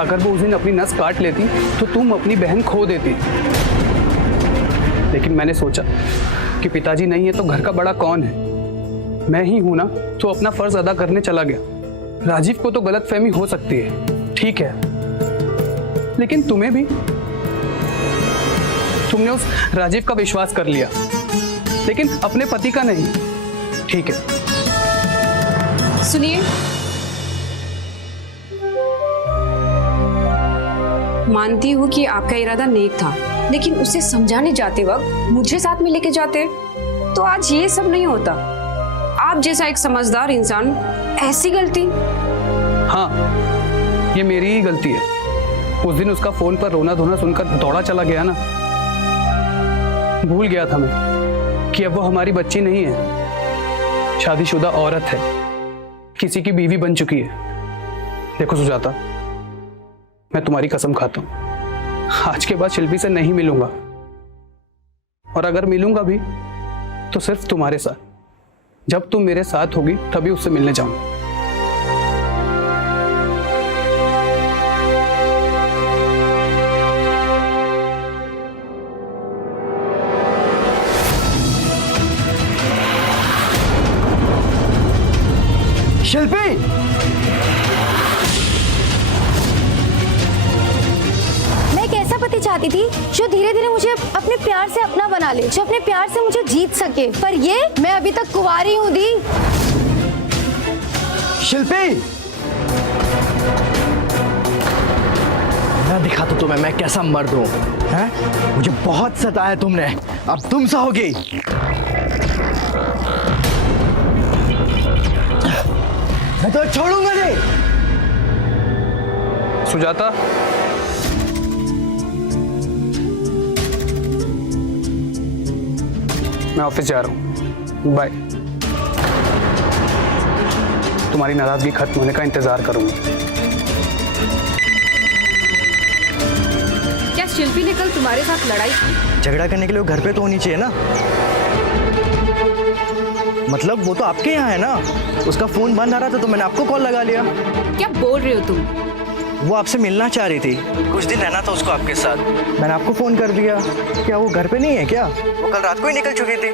अगर वो उस दिन अपनी नस काट लेती तो तुम अपनी बहन खो देती। लेकिन मैंने सोचा कि पिताजी नहीं है तो घर का बड़ा कौन है? मैं ही हूं ना, तो अपना फर्ज अदा करने चला गया। राजीव को तो गलतफहमी हो सकती है, ठीक है, लेकिन तुम्हें भी। तुमने उस राजीव का विश्वास कर लिया, लेकिन अपने पति का नहीं। ठीक है, सुनिए, मानती हूँ कि आपका इरादा नेक था, लेकिन उसे समझाने जाते वक्त मुझे साथ में लेके जाते तो आज ये सब नहीं होता। आप जैसा एक समझदार इंसान ऐसी गलती। हाँ, ये मेरी ही गलती है। उस दिन उसका फोन पर रोना धोना सुनकर दौड़ा चला गया ना। भूल गया था मैं कि अब वो हमारी बच्ची नहीं है, शादीशुदा औरत है, किसी की बीवी बन चुकी है। देखो सुजाता, मैं तुम्हारी कसम खाता हूं, आज के बाद शिल्पी से नहीं मिलूंगा, और अगर मिलूंगा भी तो सिर्फ तुम्हारे साथ। जब तुम मेरे साथ होगी तभी उससे मिलने जाऊंगा। शिल्पी, मैं एक ऐसा पति चाहती थी जो धीरे धीरे मुझे अपने प्यार से अपना बना ले, जो अपने प्यार से मुझे जीत सके। पर ये, मैं अभी तक कुंवारी हूँ दी। शिल्पी, मैं दिखाता हूं तुम्हें मैं कैसा मर्द हूँ, हैं? मुझे बहुत सताया तुमने, अब तुम सहोगी। मैं तो छोड़ूंगा नहीं। सुजाता, मैं ऑफिस जा रहा हूँ, बाय। तुम्हारी नाराजगी खत्म होने का इंतजार करूंगा। क्या शिल्पी ने कल तुम्हारे साथ लड़ाई की? झगड़ा करने के लिए वो घर पे तो होनी चाहिए ना। मतलब वो तो आपके यहाँ है ना, उसका फोन बंद आ रहा था तो मैंने आपको कॉल लगा लिया। क्या बोल रहे हो तुम? वो आपसे मिलना चाह रही थी, कुछ दिन रहना था उसको आपके साथ, मैंने आपको फोन कर दिया। क्या वो घर पे नहीं है क्या? वो कल रात को ही निकल चुकी थी।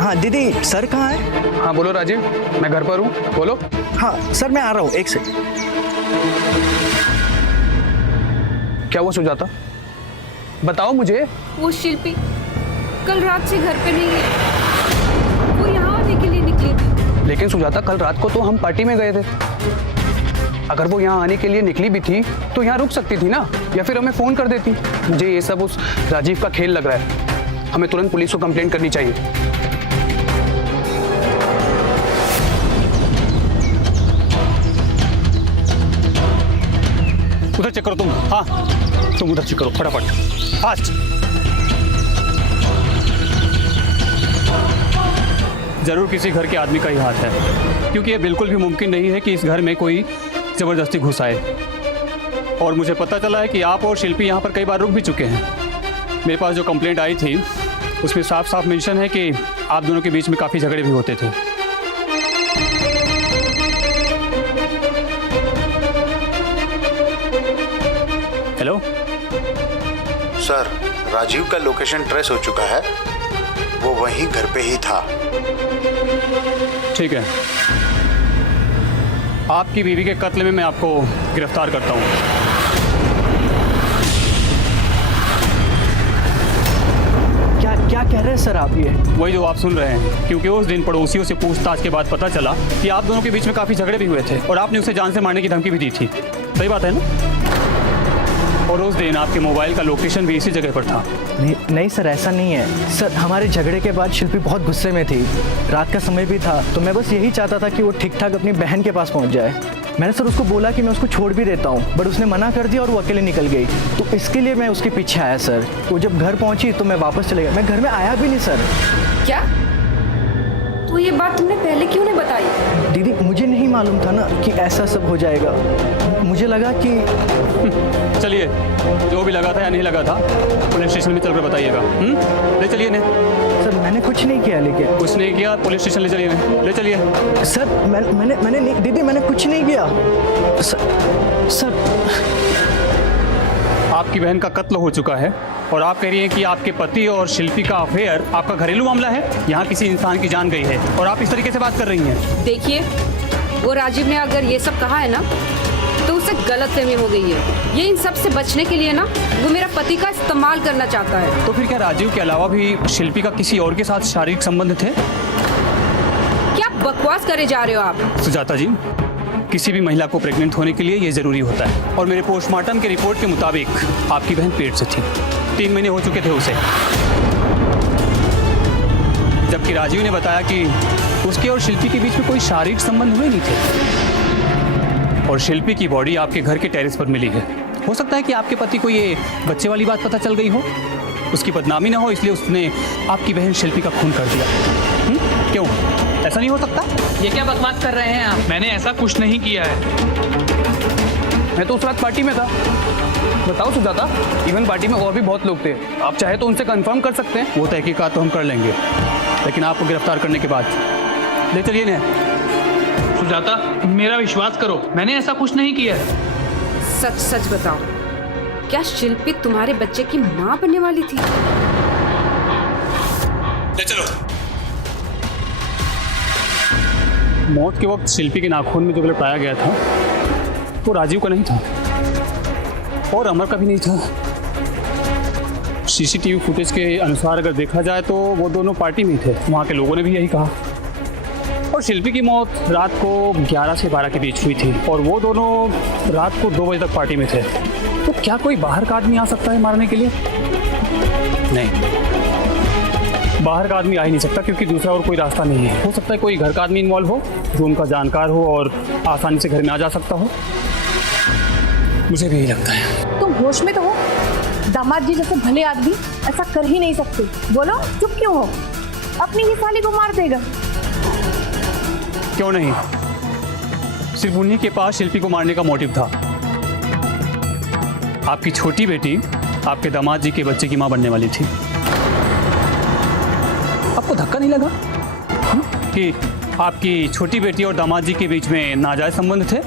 हाँ दीदी, सर कहाँ है? हाँ बोलो राजीव, मैं घर पर हूँ, बोलो। हाँ सर मैं आ रहा हूँ, एक सेकंड। क्या हुआ सुजाता, बताओ मुझे। वो शिल्पी कल रात से घर पे नहीं है, वो यहाँ आने के लिए निकली थी। लेकिन सुजाता, कल रात को तो हम पार्टी में गए थे। अगर वो यहाँ आने के लिए निकली भी थी तो यहाँ रुक सकती थी ना, या फिर हमें फोन कर देती। मुझे ये सब उस राजीव का खेल लग रहा है, हमें तुरंत पुलिस को कंप्लेंट करनी चाहिए। उधर चेक करो तुम। हाँ तुम उधर चेक करो फटाफट, फास्ट। जरूर किसी घर के आदमी का ही हाथ है, क्योंकि ये बिल्कुल भी मुमकिन नहीं है कि इस घर में कोई ज़बरदस्ती घुस आए। और मुझे पता चला है कि आप और शिल्पी यहाँ पर कई बार रुक भी चुके हैं। मेरे पास जो कंप्लेंट आई थी उसमें साफ साफ मेंशन है कि आप दोनों के बीच में काफ़ी झगड़े भी होते थे। हेलो सर, राजीव का लोकेशन ट्रेस हो चुका है, वो वहीं घर पे ही था। ठीक है, आपकी बीवी के कत्ल में मैं आपको गिरफ्तार करता हूँ। क्या क्या कह रहे हैं सर आप? ये वही जो आप सुन रहे हैं, क्योंकि उस दिन पड़ोसियों से पूछताछ के बाद पता चला कि आप दोनों के बीच में काफ़ी झगड़े भी हुए थे और आपने उसे जान से मारने की धमकी भी दी थी। सही बात है ना? और उस दिन आपके मोबाइल का लोकेशन भी इसी जगह पर था। नहीं सर, ऐसा नहीं है सर। हमारे झगड़े के बाद शिल्पी बहुत गुस्से में थी, रात का समय भी था, तो मैं बस यही चाहता था कि वो ठीक ठाक अपनी बहन के पास पहुंच जाए। मैंने सर उसको बोला कि मैं उसको छोड़ भी देता हूँ, बट उसने मना कर दिया और वो अकेले निकल गई। तो इसके लिए मैं उसके पीछे आया सर। वो जब घर पहुंची तो मैं वापस चले गया, मैं घर में आया भी नहीं सर। क्या? तो ये बात तुमने पहले क्यों नहीं बताई? दीदी मुझे नहीं मालूम था ना कि ऐसा सब हो जाएगा, मुझे लगा कि चलिए, जो भी लगा था या नहीं लगा था पुलिस स्टेशन में चलकर बताइएगा। ले चलिए ने। सर मैंने कुछ नहीं किया। लेकिन कुछ नहीं किया, पुलिस स्टेशन ले चलिए ने। ले चलिए। सर मैंने नहीं, दीदी मैंने कुछ नहीं किया। सर आपकी बहन का कत्ल हो चुका है और आप कह रही हैं कि आपके पति और शिल्पी का अफेयर आपका घरेलू मामला है। यहाँ किसी इंसान की जान गई है और आप इस तरीके से बात कर रही हैं। देखिए, वो राजीव ने अगर ये सब कहा है ना तो उसे गलतफहमी हो गई है। ये इन सब से बचने के लिए ना वो मेरा पति का इस्तेमाल करना चाहता है। तो फिर क्या राजीव के अलावा भी शिल्पी का किसी और के साथ शारीरिक संबंध थे? क्या बकवास करे जा रहे हो आप? सुजाता जी, किसी भी महिला को प्रेग्नेंट होने के लिए ये जरूरी होता है और मेरे पोस्टमार्टम के रिपोर्ट के मुताबिक आपकी बहन पेट से थी। 3 महीने हो चुके थे उसे, जबकि राजीव ने बताया कि उसके और शिल्पी के बीच में कोई शारीरिक संबंध हुए नहीं थे। और शिल्पी की बॉडी आपके घर के टेरेस पर मिली है। हो सकता है कि आपके पति को ये बच्चे वाली बात पता चल गई हो, उसकी बदनामी ना हो, इसलिए उसने आपकी बहन शिल्पी का खून कर दिया। क्यों, ऐसा नहीं हो सकता? ये क्या बकवास कर रहे हैं आप? मैंने ऐसा कुछ नहीं किया है। मैं तो उस रात पार्टी में था। बताओ सुजाता, इवन पार्टी में और भी बहुत लोग थे, आप चाहे तो उनसे कंफर्म कर सकते हैं। वो तहकीकात तो हम कर लेंगे, लेकिन आपको गिरफ्तार करने के बाद ले चलिए ना। सुजाता, मेरा विश्वास करो, मैंने ऐसा कुछ नहीं किया है। सच सच बताओ, क्या शिल्पी तुम्हारे बच्चे की माँ बनने वाली थी? ले चलो। मौत के वक्त शिल्पी के नाखून में जो ब्लड पाया गया था वो राजीव का नहीं था और अमर का भी नहीं था। सीसीटीवी फुटेज के अनुसार अगर देखा जाए तो वो दोनों पार्टी में थे, वहाँ के लोगों ने भी यही कहा। और शिल्पी की मौत रात को 11 से 12 के बीच हुई थी और वो दोनों रात को 2 बजे तक पार्टी में थे। तो क्या कोई बाहर का आदमी आ सकता है मारने के लिए? नहीं, बाहर का आदमी आ ही नहीं सकता क्योंकि दूसरा और कोई रास्ता नहीं है। हो सकता है कोई घर का आदमी इन्वॉल्व हो जो उनका जानकार हो और आसानी से घर में आ जा सकता हो। मुझे भी यही लगता है। तुम होश में तो हो? दामाद जी जैसे भले आदमी ऐसा कर ही नहीं सकते। बोलो चुप क्यों हो? अपनी ही साली को मार देगा। क्यों नहीं, सिर्फ उन्हीं के पास शिल्पी को मारने का मोटिव था। आपकी छोटी बेटी आपके दामाद जी के बच्चे की मां बनने वाली थी। आपको धक्का नहीं लगा कि आपकी छोटी बेटी और दामाद जी के बीच में नाजायज संबंध थे?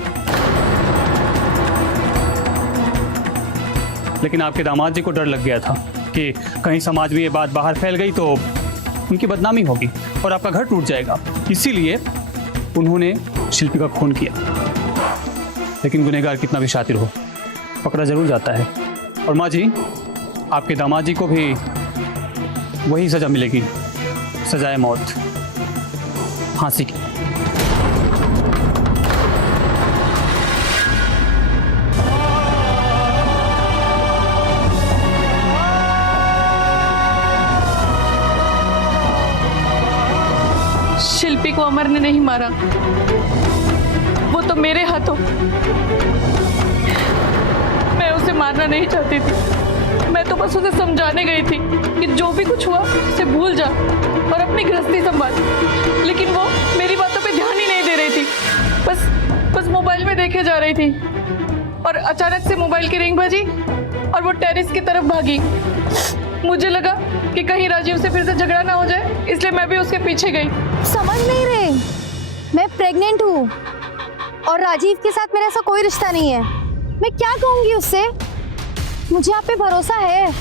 लेकिन आपके दामाद जी को डर लग गया था कि कहीं समाज में ये बात बाहर फैल गई तो उनकी बदनामी होगी और आपका घर टूट जाएगा। इसीलिए उन्होंने शिल्पी का खून किया। लेकिन गुनहगार कितना भी शातिर हो, पकड़ा जरूर जाता है। और माँ जी, आपके दामाद जी को भी वही सजा मिलेगी, सजाए मौत, फांसी की। शिल्पी को अमर ने नहीं मारा, वो तो मेरे हाथों। मैं उसे मारना नहीं चाहती थी, मैं तो बस उसे समझाने गई थी कि जो भी कुछ हुआ उसे भूल जा और अपनी गृहस्थी संभाल। लेकिन वो मेरी बातों पे ध्यान ही नहीं दे रही थी, बस मोबाइल में देखे जा रही थी। और अचानक से मोबाइल की रिंग बजी और वो टेरेस की तरफ भागी। मुझे लगा कि कहीं राजीव से फिर से झगड़ा ना हो जाए, इसलिए मैं भी उसके पीछे गई। समझ नहीं रहे, मैं प्रेग्नेंट हूँ और राजीव के साथ मेरा ऐसा कोई रिश्ता नहीं है। मैं क्या कहूँगी उससे? मुझे आप पे भरोसा है।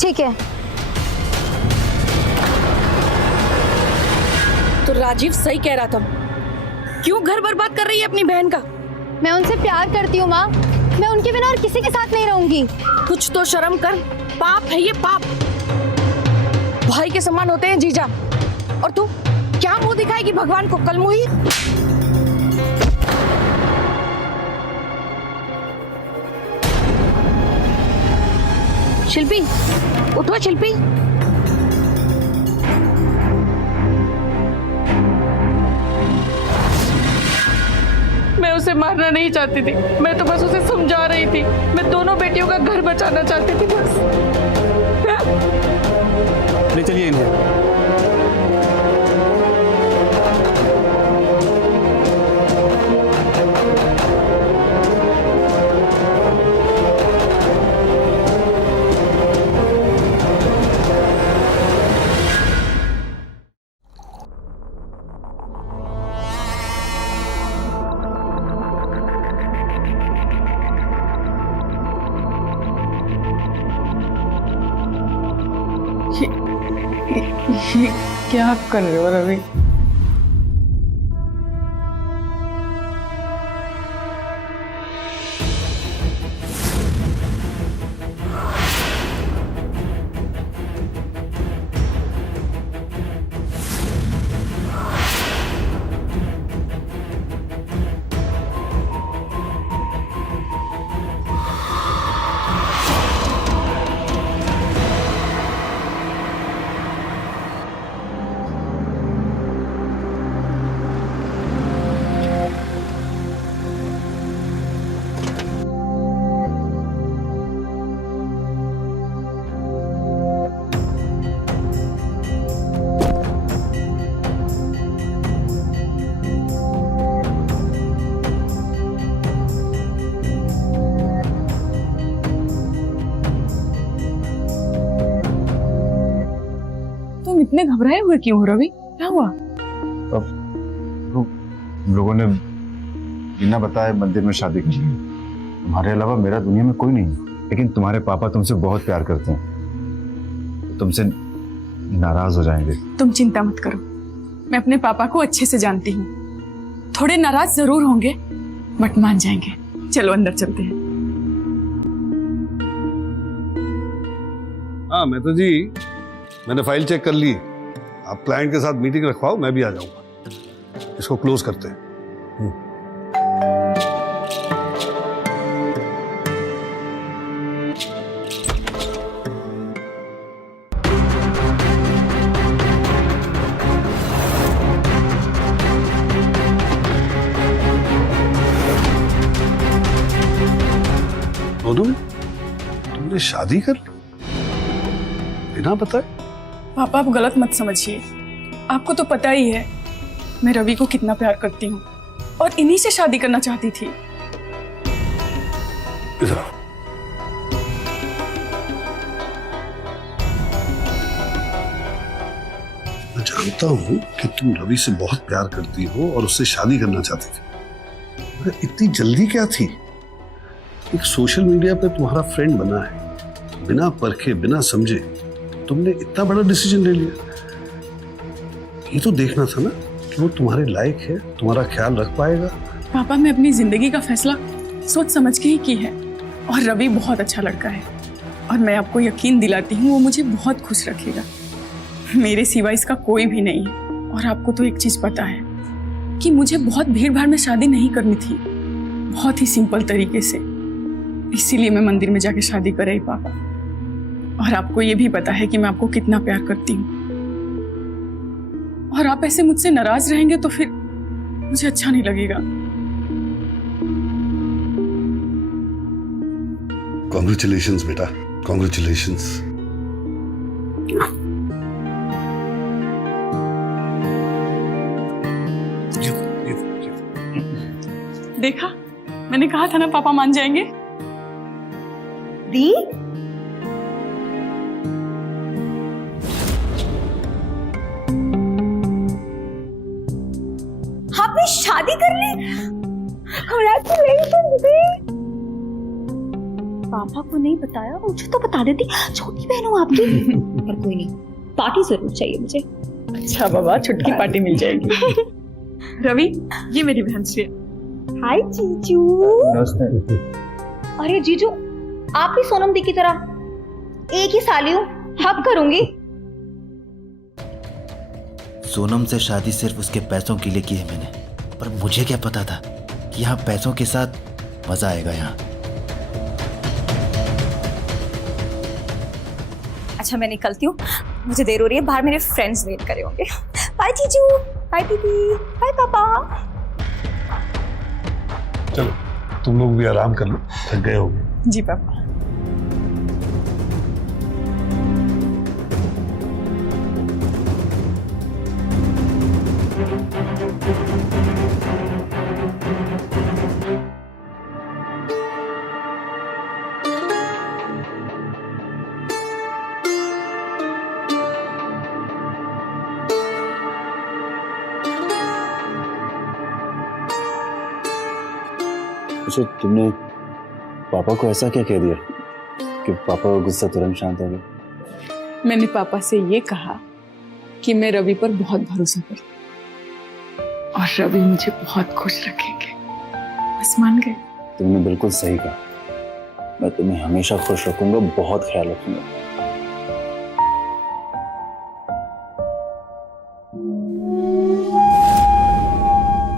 ठीक है, तो राजीव सही कह रहा था। क्यों घर बर्बाद कर रही है अपनी बहन का? मैं उनसे प्यार करती हूँ माँ, मैं उनके बिना और किसी के साथ नहीं रहूंगी। कुछ तो शर्म कर, पाप है ये, पाप। भाई के समान होते हैं जीजा, और तू क्या मुंह दिखाएगी भगवान को? कल मुही। शिल्पी, उठो शिल्पी। मैं उसे मारना नहीं चाहती थी, मैं तो बस उसे समझा रही थी। मैं दोनों बेटियों का घर बचाना चाहती थी बस। ले चलिए इन्हें। क्या कर रहे हो रवि? इतने घबराए हुए क्यों हो रवि? क्या हुआ? लोगों ने बिना बताए मंदिर में शादी की। तुम्हारे अलावा मेरा दुनिया में कोई नहीं, लेकिन तुम्हारे पापा तुमसे बहुत प्यार करते हैं, तुमसे नाराज हो जाएंगे। तुम चिंता मत करो, मैं अपने पापा को अच्छे से जानती हूँ। थोड़े नाराज जरूर होंगे बट मान जाएंगे। चलो अंदर चलते हैं। हाँ मैं तो जी, मैंने फाइल चेक कर ली। आप क्लाइंट के साथ मीटिंग रखवाओ, मैं भी आ जाऊंगा। इसको क्लोज करते हैं। तुमने शादी कर ली बिना बताए? पापा आप गलत मत समझिए, आपको तो पता ही है मैं रवि को कितना प्यार करती हूँ और इन्हीं से शादी करना चाहती थी। इधर आओ। मैं जानता हूँ कि तुम रवि से बहुत प्यार करती हो और उससे शादी करना चाहती थी, मगर इतनी जल्दी क्या थी? एक सोशल मीडिया पे तुम्हारा फ्रेंड बना है, बिना परखे बिना समझे तुमने इतना बड़ा डिसीजन ले लिया। ये तो देखना था ना कि वो तुम्हारे लायक है, तुम्हारा ख्याल रख पाएगा। पापा मैं अपनी जिंदगी का फैसला सोच समझ के ही की है और रवि बहुत अच्छा लड़का है और मैं आपको यकीन दिलाती हूँ वो मुझे बहुत खुश रखेगा। मेरे सिवा इसका कोई भी नहीं है। और आपको तो एक चीज पता है कि मुझे बहुत भीड़ भाड़ में शादी नहीं करनी थी, बहुत ही सिंपल तरीके से, इसीलिए मैं मंदिर में जाके शादी कर रही पापा। और आपको ये भी पता है कि मैं आपको कितना प्यार करती हूँ और आप ऐसे मुझसे नाराज रहेंगे तो फिर मुझे अच्छा नहीं लगेगा। कॉन्ग्रेचुलेशंस बेटा, कॉन्ग्रेचुलेशंस। देखा, मैंने कहा था ना पापा मान जाएंगे। दी आपने शादी कर ली? Congratulations दी। पापा को नहीं बताया, मुझे तो बता देती, छोटी बहन हूँ आपकी। पर कोई नहीं, पार्टी जरूर चाहिए मुझे। अच्छा बाबा, छुटकी पार्टी मिल जाएगी। रवि, ये मेरी बहन से। हाय जीजू। अरे जीजू, आप भी सोनम दी की तरह एक ही साली हो, हक करूंगी। सोनम से शादी सिर्फ उसके पैसों के लिए की है मैंने, पर मुझे क्या पता था कि यहाँ पैसों के साथ मजा आएगा। यहाँ अच्छा मैं निकलती हूँ, मुझे देर हो रही है, बाहर मेरे फ्रेंड्स वेट कर रहे होंगे। बाय जीजू, बाय दीदी, बाय पापा। चलो तुम लोग भी आराम कर लो, थक गए होंगे। जी पापा। अच्छा, तुमने पापा को ऐसा क्या कह दिया कि पापा का गुस्सा तुरंत शांत हो गया? मैंने पापा से ये कहा कि मैं रवि पर बहुत भरोसा करती हूँ और रवि मुझे बहुत खुश रखेंगे, बस मान गए। तुमने बिल्कुल सही कहा, मैं तुम्हें हमेशा खुश रखूंगा, बहुत ख्याल रखूंगा।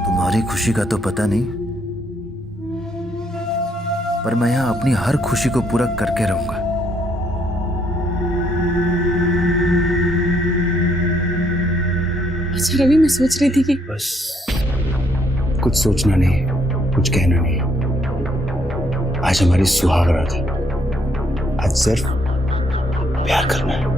तुम्हारी खुशी का तो पता नहीं, पर मैं यहाँ अपनी हर खुशी को पूरा करके रहूंगा। अच्छा रवि, मैं सोच रही थी कि बस कुछ सोचना नहीं, कुछ कहना नहीं। आज हमारी सुहाग रात है, आज सिर्फ प्यार करना है।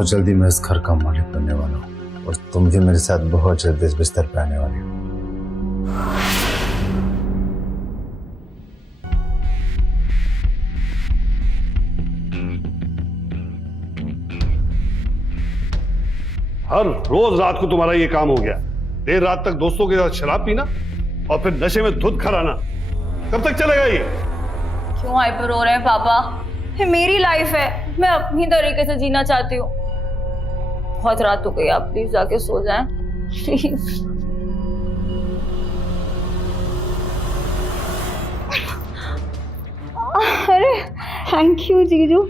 बहुत जल्दी मैं इस घर का मालिक बनने वाला हूँ और तुम भी मेरे साथ बहुत जल्दी इस बिस्तर पे आने वाली हो। हर रोज रात को तुम्हारा ये काम हो गया, देर रात तक दोस्तों के साथ शराब पीना और फिर नशे में धुत कराना। कब तक चलेगा ये? क्यों हाइपर हो रहे हैं पापा? ये मेरी लाइफ है, मैं अपनी तरीके से जीना चाहती हूँ। बहुत रात हो गई, आप प्लीज जाके सो जाएं प्लीज। अरे थैंक यू जीजू,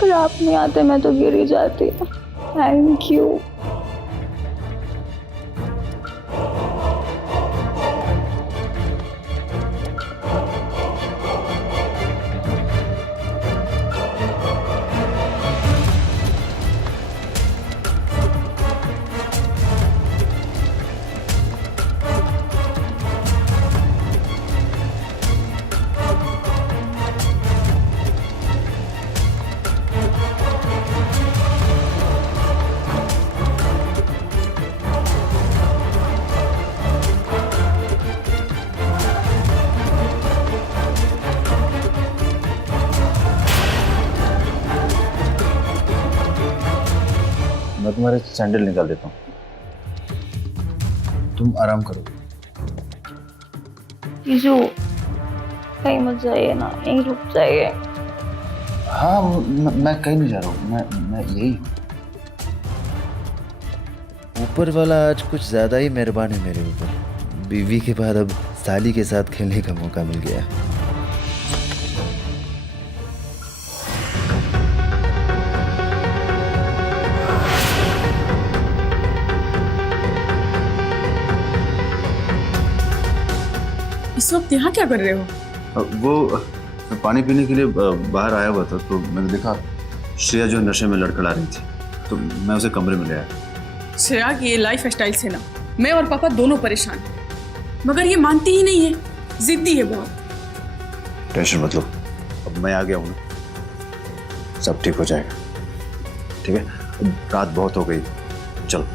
कल आप नहीं आते मैं तो गिर ही जाती। Thank you. मैं तुम्हारे सैंडल निकाल देता हूँ, तुम आराम करो। जीजू कहीं मत जाइए ना, यहीं रुक जाइए। हाँ मैं कहीं नहीं जा रहा हूँ, मैं यही हूँ। ऊपर वाला आज कुछ ज़्यादा ही मेहरबान है मेरे ऊपर। बीवी के बाद अब साली के साथ खेलने का मौका मिल गया। इस वक्त यहाँ क्या कर रहे हो? वो मैं पानी पीने के लिए बाहर आया हुआ था तो मैंने देखा श्रेया जो नशे में लड़खड़ा रही थी, तो मैं उसे कमरे में ले आया। श्रेया की ये लाइफ स्टाइल से ना मैं और पापा दोनों परेशान हैं, मगर ये मानती ही नहीं है, जिद्दी है बहुत। टेंशन मत लो, अब मैं आ गया हूँ ना, सब ठीक हो जाएगा। ठीक है, अब रात बहुत हो गई, चलो।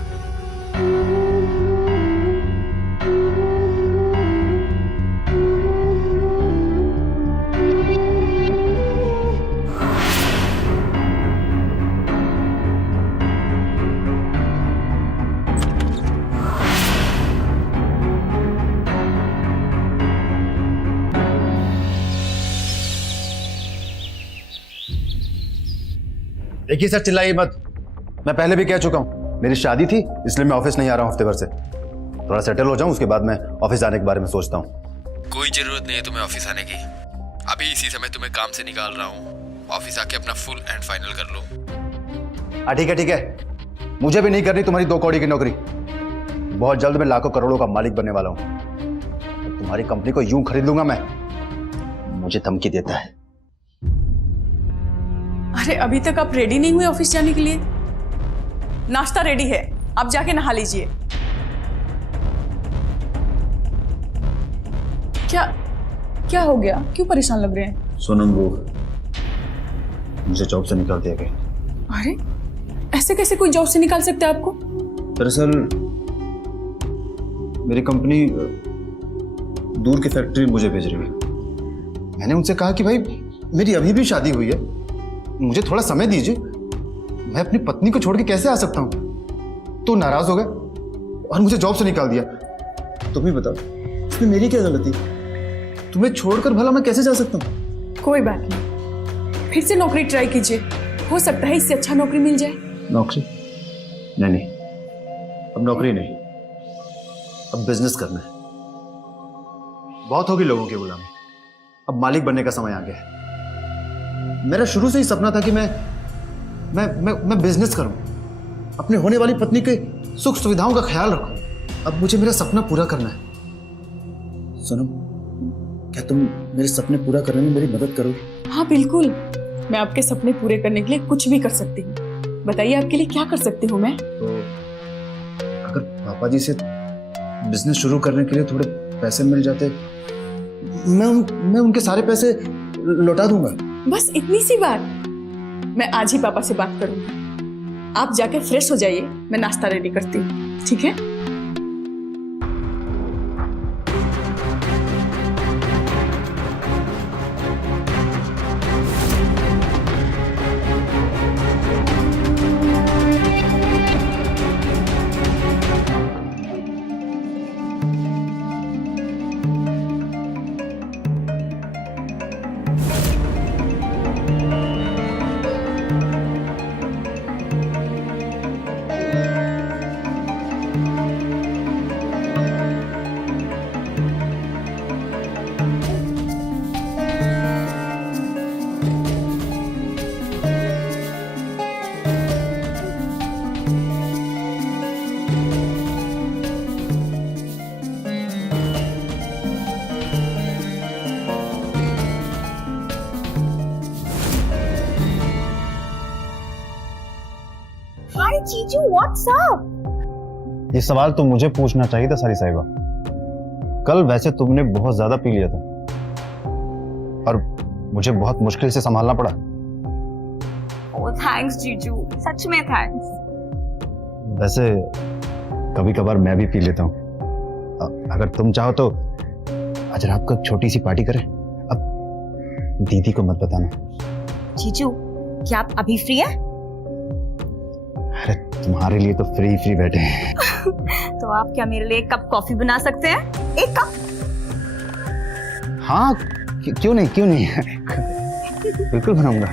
देखिए सर, चिल्लाइए मत। मैं पहले भी कह चुका हूँ, मेरी शादी थी इसलिए मैं ऑफिस नहीं आ रहा हूँ हफ्ते भर से। थोड़ा सेटल हो जाऊँ, उसके बाद मैं ऑफिस आने के बारे में सोचता हूँ। कोई जरूरत नहीं है तुम्हें ऑफिस आने की। अभी इसी समय तुम्हें काम से निकाल रहा हूँ, ऑफिस आके अपना फुल एंड फाइनल कर लो। हाँ ठीक है, मुझे भी नहीं करनी तुम्हारी 2 कौड़ी की नौकरी। बहुत जल्द मैं लाखों करोड़ों का मालिक बनने वाला हूँ। तुम्हारी कंपनी को यूं खरीद लूंगा मैं। मुझे धमकी देता है। अरे अभी तक आप रेडी नहीं हुए ऑफिस जाने के लिए? नाश्ता रेडी है, आप जाके नहा लीजिए। क्या हो गया, क्यों परेशान लग रहे हैं? सोनम, वो मुझे जॉब से निकाल दिया गया। अरे ऐसे कैसे कोई जॉब से निकाल सकता है आपको? दरअसल मेरी कंपनी दूर की फैक्ट्री मुझे भेज रही है। मैंने उनसे कहा कि भाई मेरी अभी भी शादी हुई है, मुझे थोड़ा समय दीजिए, मैं अपनी पत्नी को छोड़ के कैसे आ सकता हूं। तो नाराज हो गए और मुझे जॉब से निकाल दिया। तुम ही बताओ, इसमें मेरी क्या गलती? तुम्हें छोड़कर भला मैं कैसे जा सकता हूँ? कोई बात नहीं, फिर से नौकरी ट्राई कीजिए, हो सकता है इससे अच्छा नौकरी मिल जाए। नौकरी? नहीं, अब नौकरी नहीं, अब बिजनेस करना है। बहुत होगी लोगों की गुलामी, अब मालिक बनने का समय आ गया है। मेरा शुरू से ही सपना था कि मैं बिजनेस करूं, अपने होने वाली पत्नी के सुख सुविधाओं का ख्याल रखूं। अब मुझे मेरा सपना पूरा करना है। सोनम, क्या तुम मेरे सपने पूरा करने में मेरी मदद करोगी? हाँ बिल्कुल, मैं आपके सपने पूरे करने के लिए कुछ भी कर सकती हूँ। बताइए आपके लिए क्या कर सकती हूँ मैं? तो अगर पापा जी से बिजनेस शुरू करने के लिए थोड़े पैसे मिल जाते, मैं उनके सारे पैसे लौटा दूंगा। बस इतनी सी बात? मैं आज ही पापा से बात करूंगी। आप जाके फ्रेश हो जाइए, मैं नाश्ता रेडी करती हूँ, ठीक है? हाय जीजू, व्हाट्स अप? ये सवाल तो मुझे पूछना चाहिए था सारी साहिबा। कल वैसे तुमने बहुत ज्यादा पी लिया था और मुझे बहुत मुश्किल से संभालना पड़ा। ओह थैंक्स जीजू, सच में थैंक्स। वैसे कभी कभार मैं भी पी लेता हूँ। अगर तुम चाहो तो आज रात को एक छोटी सी पार्टी करें। अब दीदी को मत बताना। जीजू, क्या आप अभी फ्री है? अरे तुम्हारे लिए तो फ्री बैठे हैं। तो आप क्या मेरे लिए एक कप कॉफी बना सकते हैं? एक कप? हाँ, क्यों नहीं बिल्कुल बनाऊंगा।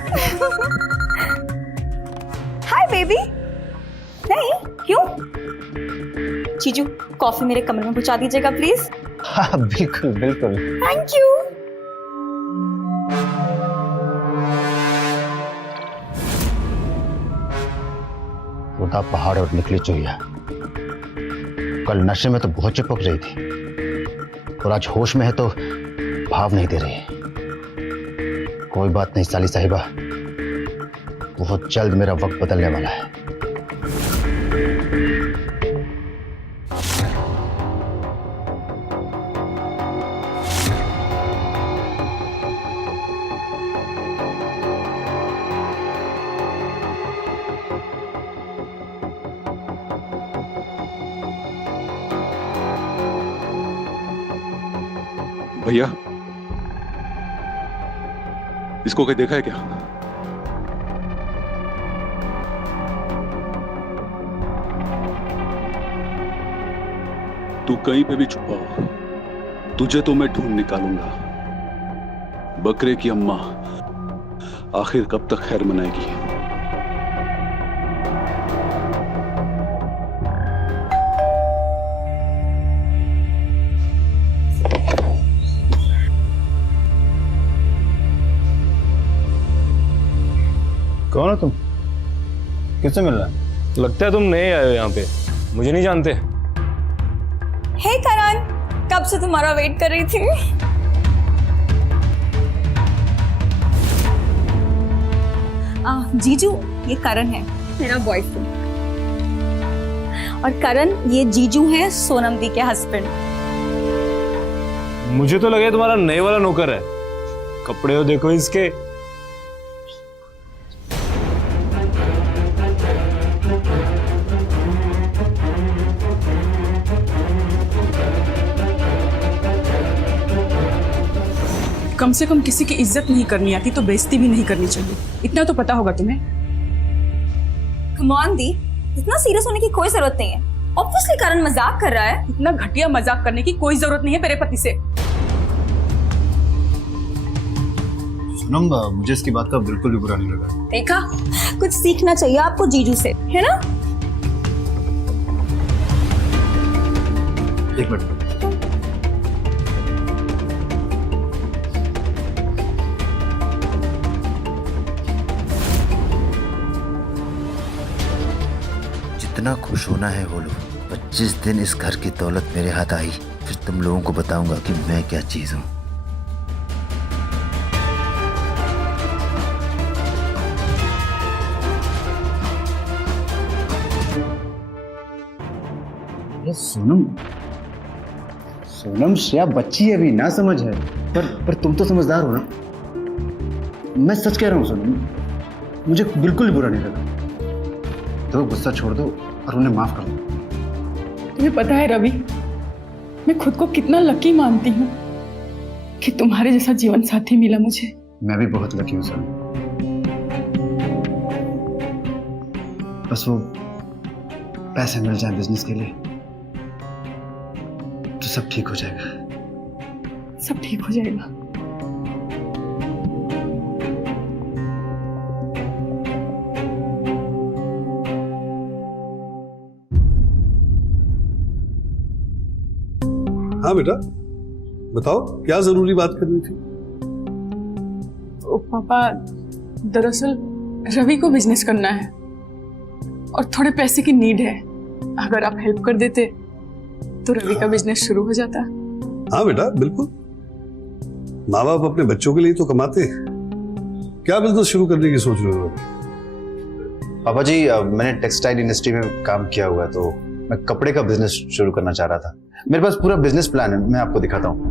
Hi baby. नहीं, क्यों? जीजू, कॉफी मेरे कमरे में पहुंचा दीजिएगा प्लीज। हाँ बिल्कुल। Thank you. उदा पहाड़ और निकली चुहिया। कल नशे में तो बहुत चिपक रही थी और आज होश में है तो भाव नहीं दे रही है। कोई बात नहीं साली साहिबा, बहुत जल्द मेरा वक्त बदलने वाला है। भैया, इसको कहीं देखा है क्या? तू कहीं पे भी छुपा हो, तुझे तो मैं ढूंढ निकालूंगा। बकरे की अम्मा आखिर कब तक खैर मनाएगी? कौन हो तुम? किससे मिल रहा है? लगता है तुम नए आए हो यहाँ पे, मुझे नहीं जानते। हे करण, कब से तुम्हारा वेट कर रही थी। जीजू, ये करण है मेरा बॉयफ्रेंड, और करण ये जीजू है सोनम दी के हस्बैंड। मुझे तो लगे तुम्हारा नए वाला नौकर है। कपड़े हो देखो इसके। कम से कम किसी की इज्जत नहीं करनी आती तो बेइज्जती भी नहीं करनी चाहिए, इतना तो पता होगा तुम्हें। कम ऑन दी, इतना सीरियस होने की कोई जरूरत नहीं है। ऑब्वियसली करण मजाक कर रहा है। इतना घटिया मजाक करने की कोई जरूरत नहीं है मेरे पति से। सोनम, मुझे इसकी बात का बिल्कुल भी बुरा नहीं लगा। देखा, कुछ सीखना चाहिए आपको जीजू से, है ना? एक मिनट। जितना खुश होना है हो लो। 25 दिन इस घर की दौलत मेरे हाथ आई, फिर तुम लोगों को बताऊंगा कि मैं क्या चीज हूं। सोनम श्रेया बच्ची है, अभी ना समझ है, पर तुम तो समझदार हो ना। मैं सच कह रहा हूँ सोनम, मुझे बिल्कुल बुरा नहीं लगा। तो गुस्सा छोड़ दो और उन्हें माफ कर दो। तुम्हें पता है रवि, मैं खुद को कितना लकी मानती हूँ कि तुम्हारे जैसा जीवन साथी मिला मुझे। मैं भी बहुत लकी हूँ सर। बस वो पैसे मिल जाए बिजनेस के लिए तो सब ठीक हो जाएगा। सब ठीक हो जाएगा। हाँ बेटा, बताओ क्या जरूरी बात करनी थी? ओ पापा, दरअसल रवि को बिजनेस करना है और थोड़े पैसे की नीड है। अगर आप हेल्प कर देते तो रवि का बिजनेस शुरू हो जाता। हाँ बेटा, बिल्कुल। माँ बाप अपने बच्चों के लिए तो कमाते हैं। क्या बिजनेस शुरू करने की सोच रहे हो? पापा जी, मैंने टेक्सटाइल इंडस्ट्री में काम किया हुआ है, तो मैं कपड़े का बिजनेस शुरू करना चाह रहा था। मेरे पास पूरा बिजनेस प्लान है, मैं आपको दिखाता हूँ।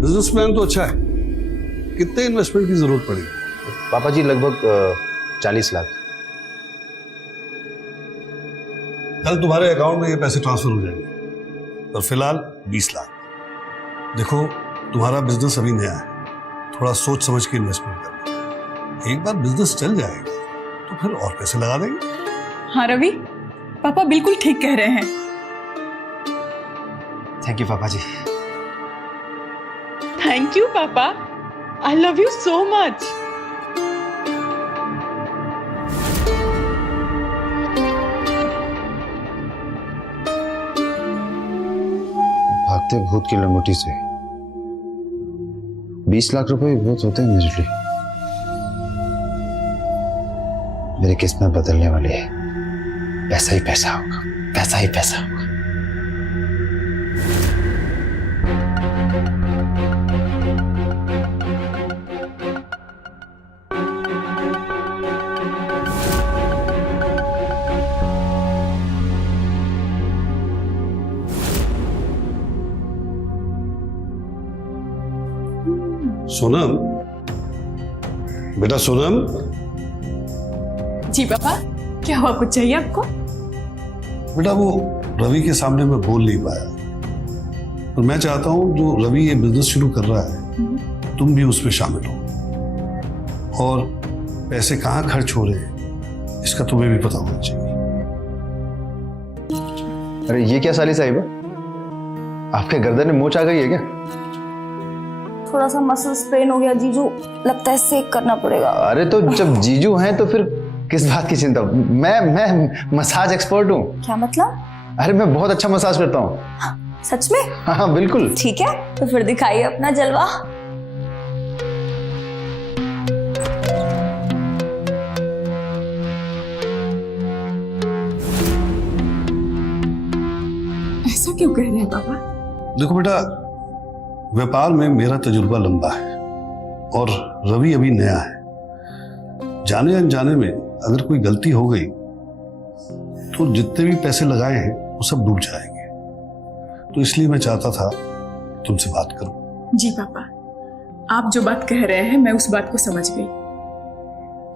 बिजनेस प्लान तो अच्छा है। कितने इन्वेस्टमेंट की जरूरत पड़ेगी? पापा जी, लगभग 40 लाख। कल तुम्हारे अकाउंट में ये पैसे ट्रांसफर हो जाएंगे, और फिलहाल 20 लाख। देखो, तुम्हारा बिजनेस अभी नया है, थोड़ा सोच समझ के इन्वेस्टमेंट करना। एक बार बिजनेस चल जाएगा तो फिर और पैसे लगा देंगे। हाँ रवि, पापा बिल्कुल ठीक कह रहे हैं। थैंक यू पापा जी। थैंक यू पापा, I love you so much. भागते भूत की लंगोटी से 20 लाख रुपए बहुत होते हैं मेरे लिए। मेरी किस्मत बदलने वाली है। पैसा ही पैसा होगा, पैसा ही पैसा होगा। सोनम, बेटा सोनम। जी पापा, क्या हुआ? कुछ चाहिए आपको? बेटा, वो रवि के सामने मैं बोल नहीं पाया, और मैं चाहता हूं जो रवि ये बिजनेस शुरू कर रहा है तुम भी उसमें शामिल हो, और पैसे कहाँ खर्च हो रहे हैं इसका तुम्हें भी पता होना चाहिए। अरे ये क्या साली साहिबा, आपके गर्दन में मोच आ गई है क्या? थोड़ा सा मसल स्ट्रेन हो गया जीजू, लगता है सेक करना पड़ेगा। अरे तो जब जीजू हैं तो फिर किस बात की चिंता? मैं मसाज एक्सपर्ट हूँ। क्या मतलब? अरे मैं बहुत अच्छा मसाज करता हूँ। सच में? हाँ बिल्कुल। ठीक है, तो फिर दिखाइए अपना जलवा। ऐसा क्यों कह रहे हैं पापा? देखो बेटा, व्यापार में मेरा तजुर्बा लंबा है और रवि अभी नया है। जाने अनजाने में अगर कोई गलती हो गई तो जितने भी पैसे लगाए हैं वो सब डूब जाएंगे। तो इसलिए मैं चाहता था तुमसे बात करूं। जी पापा, आप जो बात कह रहे हैं मैं उस बात को समझ गई।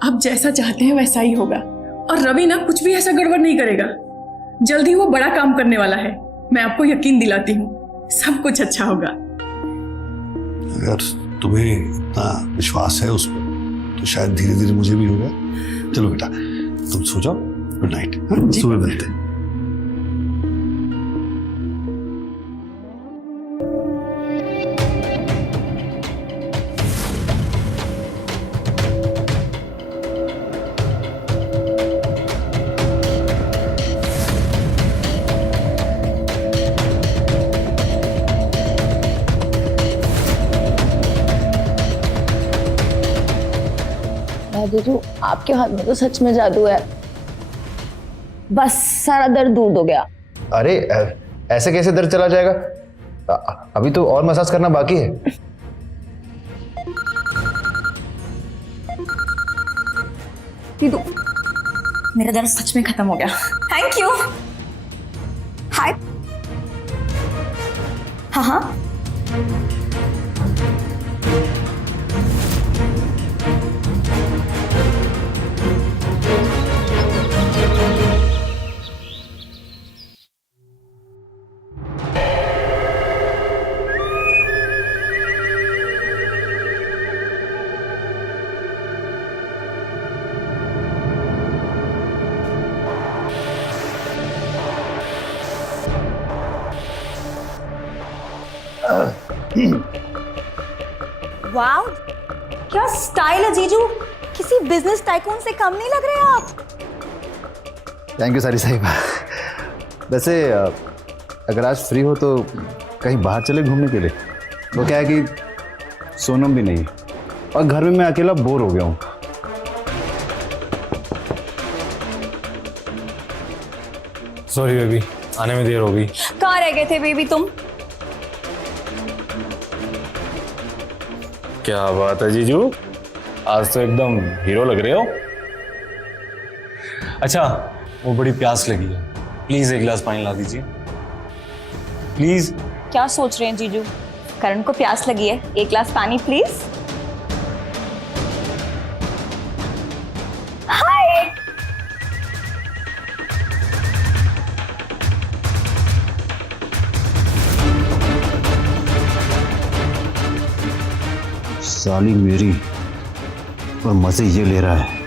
आप जैसा चाहते हैं वैसा ही होगा, और रवि ना कुछ भी ऐसा गड़बड़ नहीं करेगा। जल्द ही वो बड़ा काम करने वाला है, मैं आपको यकीन दिलाती हूँ। सब कुछ अच्छा होगा। अगर तुम्हें इतना विश्वास है उस पर तो शायद धीरे धीरे मुझे भी होगा। चलो बेटा, तुम सो जाओ। Good night. सुबह मिलते हैं। जीजू, आपके हाथ में तो सच में जादू है। बस सारा दर्द दूर हो गया। अरे ऐसे कैसे दर्द चला जाएगा? अभी तो और मसाज करना बाकी है। दीदू मेरा दर्द सच में खत्म हो गया। Thank you. हाय। हाँ हाँ। वाह, क्या स्टाइल है जीजू, किसी बिजनेस टाइकून से कम नहीं लग रहे आप। थैंक यू सारी साहिबा। वैसे अगर आज फ्री हो तो कहीं बाहर चले घूमने के लिए। वो क्या है कि सोनम भी नहीं और घर में मैं अकेला बोर हो गया हूँ। सॉरी बेबी, आने में देर हो गई। कहाँ रह गए थे बेबी तुम? क्या बात है जीजू, आज तो एकदम हीरो लग रहे हो। अच्छा, वो बड़ी प्यास लगी है, प्लीज एक गिलास पानी ला दीजिए प्लीज। क्या सोच रहे हैं जीजू? करण को प्यास लगी है, एक गिलास पानी प्लीज। हाय। साली मेरी और मजे ये ले रहा है,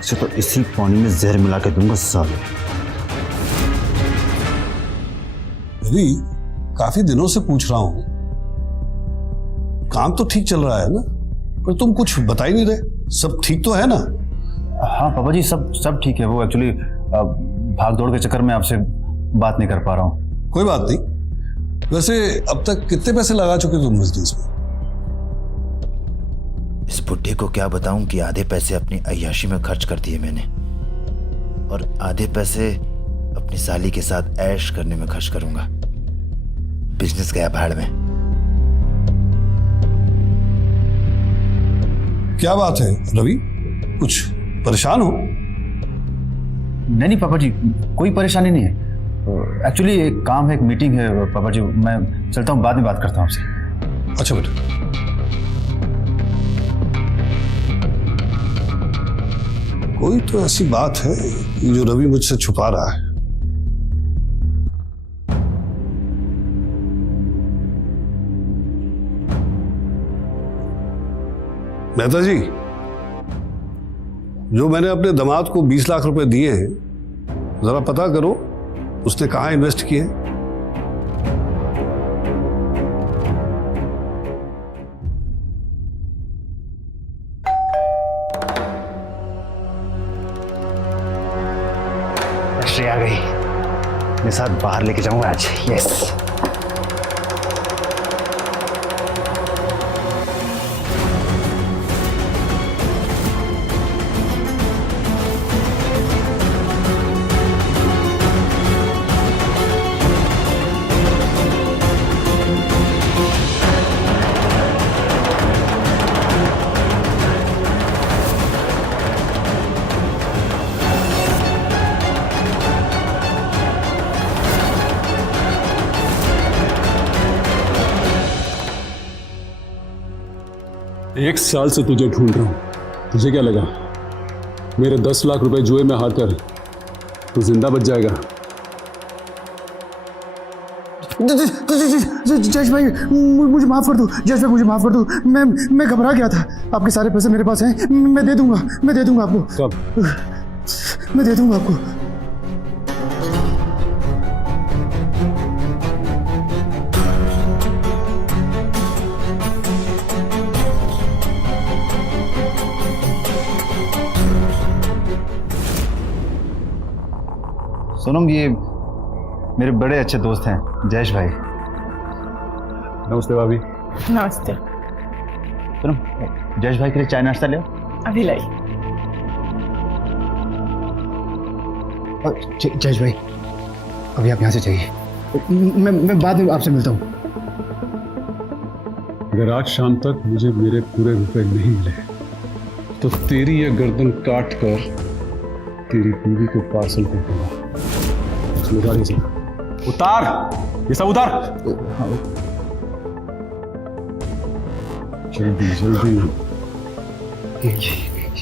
इसे तो इसी पानी में जहर मिला के दूंगा साले। रवि, काफी दिनों से पूछ रहा हूं, काम तो ठीक चल रहा है ना? पर तुम कुछ बता ही नहीं रहे, सब ठीक तो है ना? हाँ पापा जी, सब ठीक है। वो एक्चुअली भाग दौड़ के चक्कर में आपसे बात नहीं कर पा रहा हूँ। कोई बात नहीं। वैसे अब तक कितने पैसे लगा चुके तुम बिजनेस में? इस बुड्ढे को क्या बताऊं कि आधे पैसे अपनी अय्याशी में खर्च कर दिए मैंने और आधे पैसे अपनी साली के साथ ऐश करने में खर्च करूंगा। बिजनेस गया भाड़ में। क्या बात है रवि, कुछ परेशान हो? नहीं पापा जी, कोई परेशानी नहीं है। एक्चुअली एक काम है, एक मीटिंग है पापा जी, मैं चलता हूँ, बाद में बात करता हूँ आपसे। अच्छा बेटा। कोई तो ऐसी बात है जो रवि मुझसे छुपा रहा है। मेहता जी, जो मैंने अपने दामाद को 20 लाख रुपए दिए हैं, जरा पता करो उसने कहाँ इन्वेस्ट किए। आ गई, मेरे साथ बाहर लेके जाऊंगा आज। यस। एक साल से तुझे ढूंढ रहा हूं। तुझे क्या लगा मेरे 10 लाख रुपए जुए में हार कर तू जिंदा बच जाएगा? जज भाई मुझे माफ कर दो, जज भाई मुझे माफ कर दो। मैं घबरा गया था। आपके सारे पैसे मेरे पास हैं, मैं दे दूंगा आपको। कब? मैं दे दूंगा आपको। सोनम, ये मेरे बड़े अच्छे दोस्त हैं जयेश भाई। नमस्ते भाभी। नमस्ते। सोनम, जयेश भाई के लिए चाय नाश्ता ले आओ। अभी लाई। जयेश भाई, अभी आप यहाँ से जाइए, मैं बाद में आपसे मिलता हूँ। अगर आज शाम तक मुझे मेरे पूरे रुपए नहीं मिले तो तेरी यह गर्दन काट कर तेरी बीवी को पार्सल कर दूंगा। उतार ये सब, उतार ये सब, उतार। जल्दी जल्दी।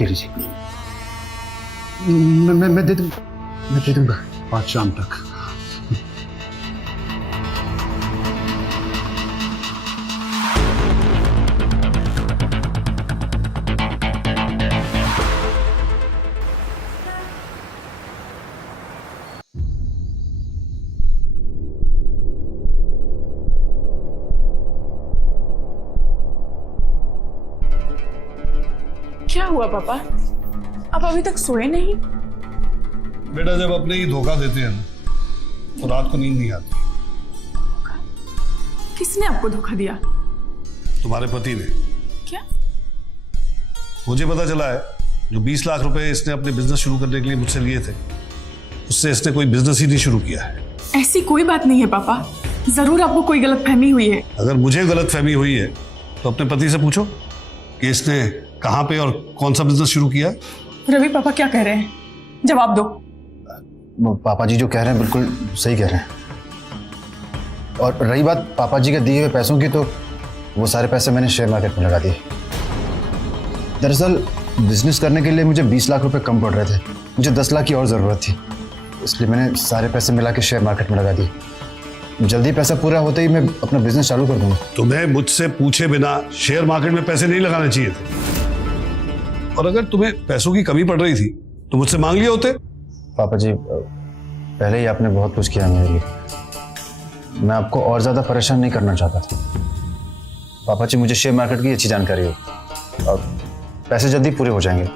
ये लीजिए। मैं दे दूंगा आज शाम तक। क्या हुआ पापा, आप अभी तक सोए नहीं? बेटा जब अपने ही धोखा देते हैं ना तो रात को नींद नहीं आती। किसने आपको धोखा दिया? तुम्हारे पति ने। क्या? मुझे पता चला है जो 20 लाख रुपए इसने अपने बिजनेस शुरू करने के लिए मुझसे लिए थे, उससे इसने कोई बिजनेस ही नहीं शुरू किया है। ऐसी कोई बात नहीं है पापा, जरूर आपको कोई गलतफहमी हुई है। अगर मुझे गलतफहमी हुई है तो अपने पति से पूछो कि इसने कहाँ पे और कौन सा बिजनेस शुरू किया। रवि पापा क्या कह रहे हैं, जवाब दो। पापा जी जो कह रहे हैं बिल्कुल सही कह रहे हैं। और रही बात पापा जी के दिए हुए पैसों की, तो वो सारे पैसे मैंने शेयर मार्केट में लगा दिए। दरअसल बिजनेस करने के लिए मुझे 20 लाख रुपए कम पड़ रहे थे, मुझे 10 लाख की और ज़रूरत थी, इसलिए मैंने सारे पैसे मिला के शेयर मार्केट में लगा दिए। जल्दी पैसा पूरा होते ही मैं अपना बिजनेस चालू कर दूंगा। तुम्हें मुझसे पूछे बिना शेयर मार्केट में पैसे नहीं लगाने चाहिए थे, और अगर तुम्हें पैसों की कमी पड़ रही थी तो मुझसे मांग लिए होते। पापा जी पहले ही आपने बहुत कुछ किया मेरे लिए, मैं आपको और ज्यादा परेशान नहीं करना चाहता था। पापा जी मुझे शेयर मार्केट की अच्छी जानकारी हो और पैसे जल्दी पूरे हो जाएंगे।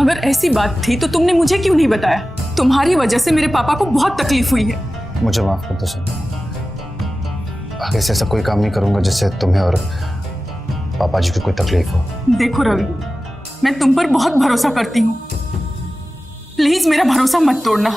अगर ऐसी बात थी तो तुमने मुझे क्यों नहीं बताया? तुम्हारी वजह से मेरे पापा को बहुत तकलीफ हुई है। मुझे माफ कर दो सर, आगे से ऐसा कोई काम नहीं करूंगा जिससे तुम्हें और पापा जी को कोई तकलीफ हो। देखो रवि, मैं तुम पर बहुत भरोसा करती हूँ, प्लीज मेरा भरोसा मत तोड़ना।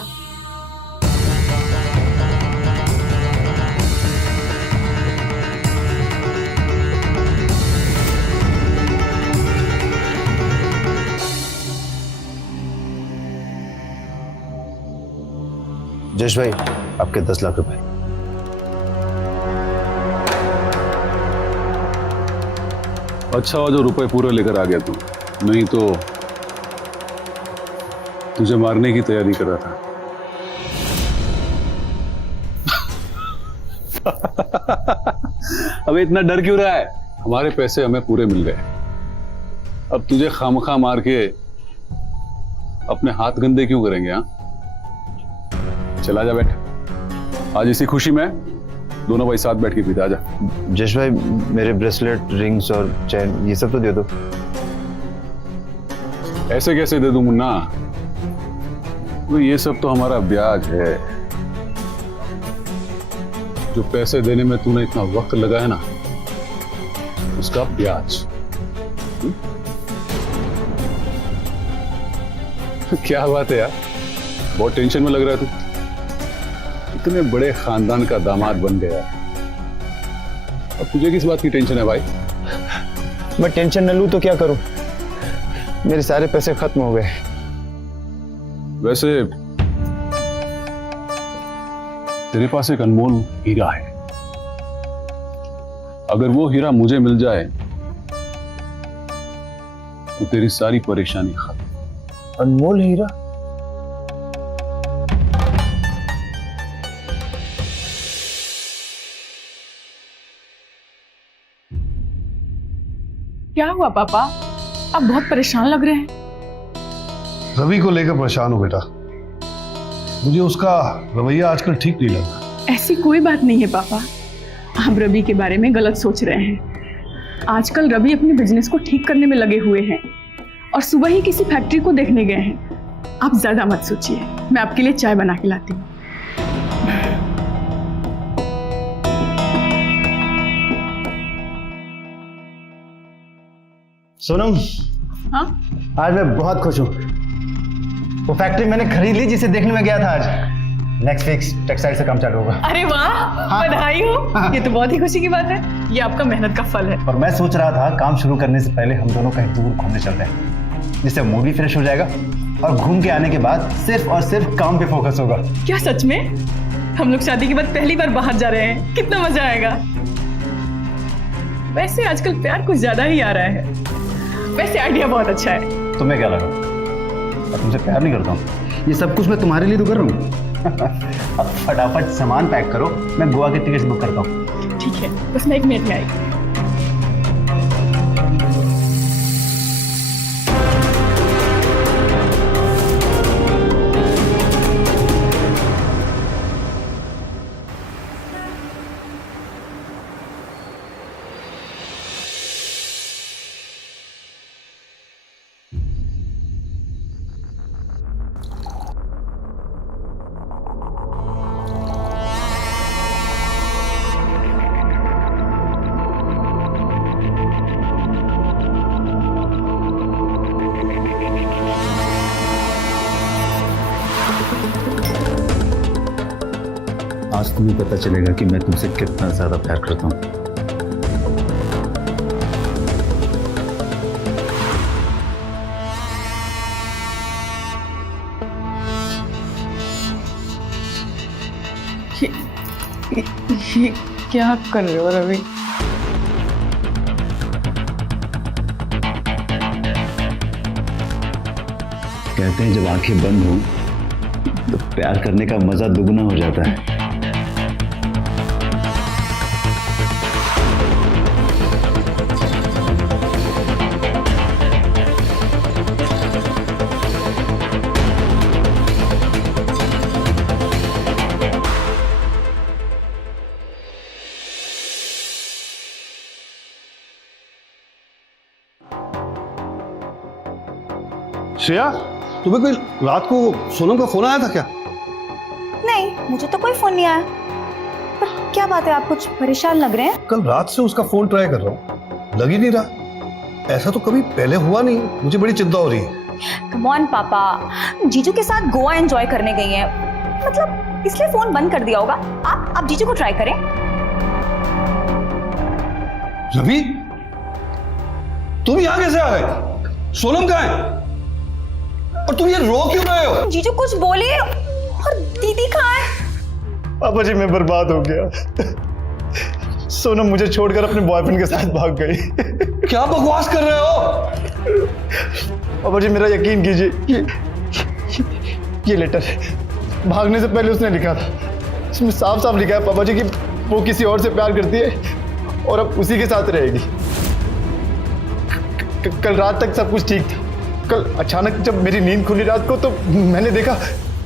जयेश भाई आपके 10 लाख रुपए। अच्छा हुआ जो रुपए पूरे लेकर आ गया तू, नहीं तो तुझे मारने की तैयारी कर रहा था। अबे इतना डर क्यों रहा है? हमारे पैसे हमें पूरे मिल गए, अब तुझे खामखा मार के अपने हाथ गंदे क्यों करेंगे? हाँ चला जा, बैठ। आज इसी खुशी में दोनों भाई साथ बैठ के पीते। आजा। जयेश भाई मेरे ब्रेसलेट, रिंग्स और चैन ये सब तो दे दो। ऐसे कैसे दे दूं मुन्ना? तो ये सब तो हमारा ब्याज है। जो पैसे देने में तूने इतना वक्त लगा है ना, उसका ब्याज। क्या बात है यार, बहुत टेंशन में लग रहा है तू। इतने बड़े खानदान का दामाद बन गया, अब तुझे किस बात की टेंशन है भाई? मैं टेंशन न लूं तो क्या करूं, मेरे सारे पैसे खत्म हो गए। वैसे तेरे पास एक अनमोल हीरा है, अगर वो हीरा मुझे मिल जाए तो तेरी सारी परेशानी खत्म। अनमोल हीरा? क्या हुआ पापा, आप बहुत परेशान लग रहे हैं। रवि को लेकर परेशान हो बेटा, मुझे उसका रवैया आजकल ठीक नहीं लगा। ऐसी कोई बात नहीं है पापा, आप रवि के बारे में गलत सोच रहे हैं। आजकल रवि अपने बिजनेस को ठीक करने में लगे हुए हैं और सुबह ही किसी फैक्ट्री को देखने गए हैं। आप ज्यादा मत सोचिए, मैं आपके लिए चाय बना के लाती हूँ। सोनम, हाँ? आज मैं बहुत खुश हूँ। वो फैक्ट्री मैंने खरीद ली जिसे देखने में गया था आज। नेक्स्ट वीक टेक्सटाइल से काम चालू होगा। अरे वाह, बधाई हो। ये तो बहुत ही खुशी की बात है। ये आपका मेहनत का फल है। और मैं सोच रहा था काम शुरू करने से पहले हम दोनों कहीं दूर घूमने चलते हैं, जिससे मूड भी फ्रेश हो जाएगा और घूम के आने के बाद सिर्फ और सिर्फ काम पे फोकस होगा। क्या सच में? हम लोग शादी के बाद पहली बार बाहर जा रहे हैं, कितना मजा आएगा। वैसे आजकल प्यार कुछ ज्यादा ही आ रहा है। वैसे आइडिया बहुत अच्छा है। तुम्हें क्या लगा मैं तुमसे प्यार नहीं करता हूँ? ये सब कुछ मैं तुम्हारे लिए तो कर रहा हूँ। अब फटाफट सामान पैक करो, मैं गोवा की टिकट बुक करता हूँ। ठीक है, बस मैं 1 मिनट में आई। आज तुम्हें पता चलेगा कि मैं तुमसे कितना ज्यादा प्यार करता हूँ। ये क्या कर रहे हो रवि? कहते हैं जब आंखें बंद हो तो प्यार करने का मजा दुगना हो जाता है। श्रेया, तुम्हें कोई रात को सोनम का फोन आया था क्या? नहीं, मुझे तो कोई फोन नहीं आया। पर क्या बात है, आप कुछ परेशान लग रहे हैं? कल रात से उसका फोन ट्राई कर रहा हूँ, लग ही नहीं रहा। ऐसा तो कभी पहले हुआ नहीं, मुझे बड़ी चिंता हो रही है। कम ऑन पापा, जीजू के साथ गोवा एंजॉय करने गई हैं, मतलब इसलिए फोन बंद कर दिया होगा। आप जीजू को ट्राई करें। रवि, तुम यहाँ कैसे आ गए? सोनम कहाँ है? और तुम ये रो क्यों रहे हो? जीजू कुछ बोले। और दीदी कहाँ है? पापा जी मैं बर्बाद हो गया। सोनम मुझे छोड़कर अपने बॉयफ्रेंड के साथ भाग गई। क्या बकवास कर रहे हो? पापा जी मेरा यकीन कीजिए, ये लेटर भागने से पहले उसने लिखा था। इसमें साफ साफ लिखा है पापा जी कि वो किसी और से प्यार करती है और अब उसी के साथ रहेगी। कल रात तक सब कुछ ठीक था। कल अचानक जब मेरी नींद खुली रात को तो मैंने देखा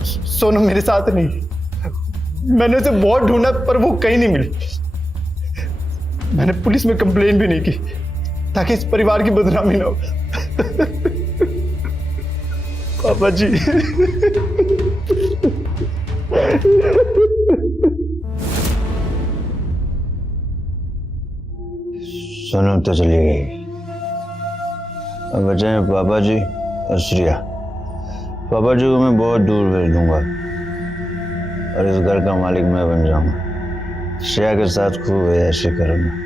सोनम मेरे साथ नहीं। मैंने उसे बहुत ढूंढा पर वो कहीं नहीं मिली। मैंने पुलिस में कंप्लेन भी नहीं की ताकि इस परिवार की बदनामी ना हो। पापा जी सोनम तो चली गई, अब बचे हैं पापा जी और श्रेया। पापा जी को मैं बहुत दूर भेज दूंगा और इस घर का मालिक मैं बन जाऊंगा। श्रेया के साथ खूब ऐसे करूंगा।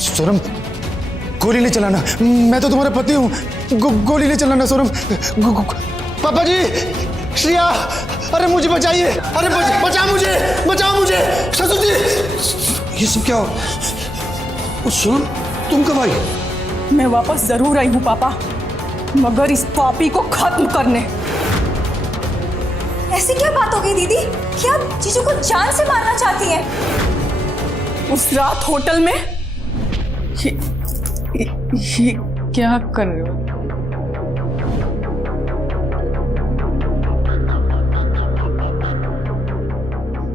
सोनम गोली नहीं चलाना, मैं तो तुम्हारा पति हूँ। गोली नहीं चलाना सोनम। पापा जी, श्रेया, अरे मुझे बचाइए, अरे बचाओ मुझे, बचाओ मुझे। ससुर जी, ये सब क्या हो? सोनम तुम कब आई? मैं वापस जरूर आई हूँ पापा, मगर इस पापी को खत्म करने। ऐसी क्या बात हो गई दीदी? क्या आप जीजू को जान से मारना चाहती हैं? उस रात होटल में ये क्या कर रहे हो?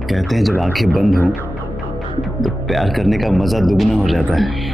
कहते हैं जब आंखें बंद हों तो प्यार करने का मजा दुगना हो जाता है।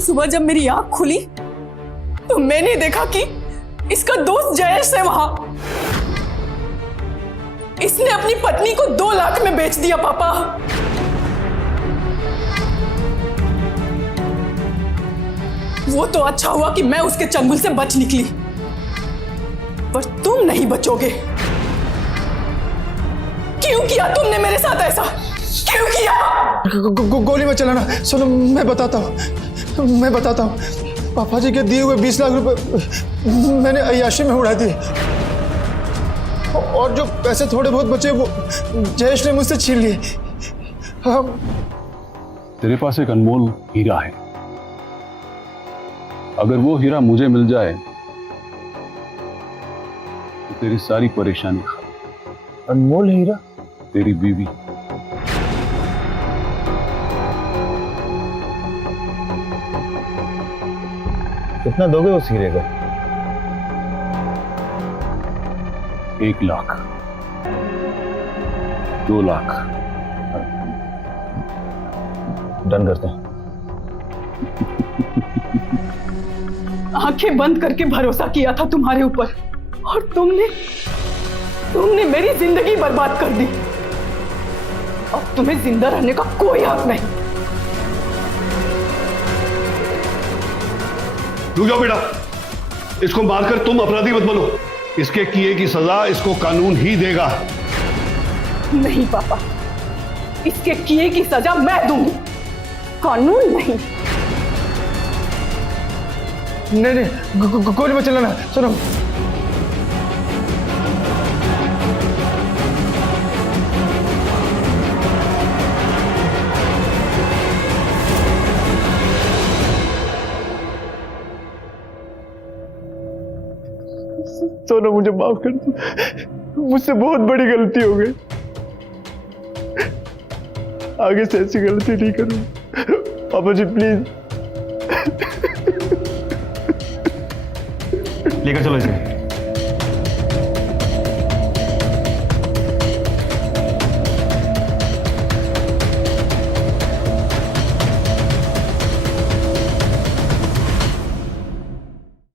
सुबह जब मेरी आंख खुली तो मैंने देखा कि इसका दोस्त जयेश है वहां। इसने अपनी पत्नी को 2 लाख में बेच दिया पापा। वो तो अच्छा हुआ कि मैं उसके चंगुल से बच निकली, पर तुम नहीं बचोगे। क्यों किया तुमने मेरे साथ ऐसा? क्यों किया? गोली मत चलाना। सुनो, मैं बताता हूँ। पापा जी के दिए हुए 20 लाख रुपए मैंने अय्याशी में उड़ा दिए, और जो पैसे थोड़े बहुत बचे वो जयेश ने मुझसे छीन लिए। तेरे पास एक अनमोल हीरा है, अगर वो हीरा मुझे मिल जाए तो तेरी सारी परेशानी खत्म। अनमोल हीरा? तेरी बीवी। कितना दोगे उस हीरे का? 1 लाख, 2 लाख। डन करते हैं। आंखें बंद करके भरोसा किया था तुम्हारे ऊपर, और तुमने मेरी जिंदगी बर्बाद कर दी। अब तुम्हें जिंदा रहने का कोई हक नहीं। रुक जाओ बेटा, इसको मारकर तुम अपराधी मत बनो। इसके किए की सजा इसको कानून ही देगा। नहीं पापा, इसके किए की सजा मैं दूंगी, कानून नहीं। नहीं, गोली मत चलाना। सुनो, सोना मुझे माफ कर दो, मुझसे बहुत बड़ी गलती हो गई। आगे से ऐसी गलती नहीं करूंगा। पापा जी प्लीज। लेकर चलो इसे।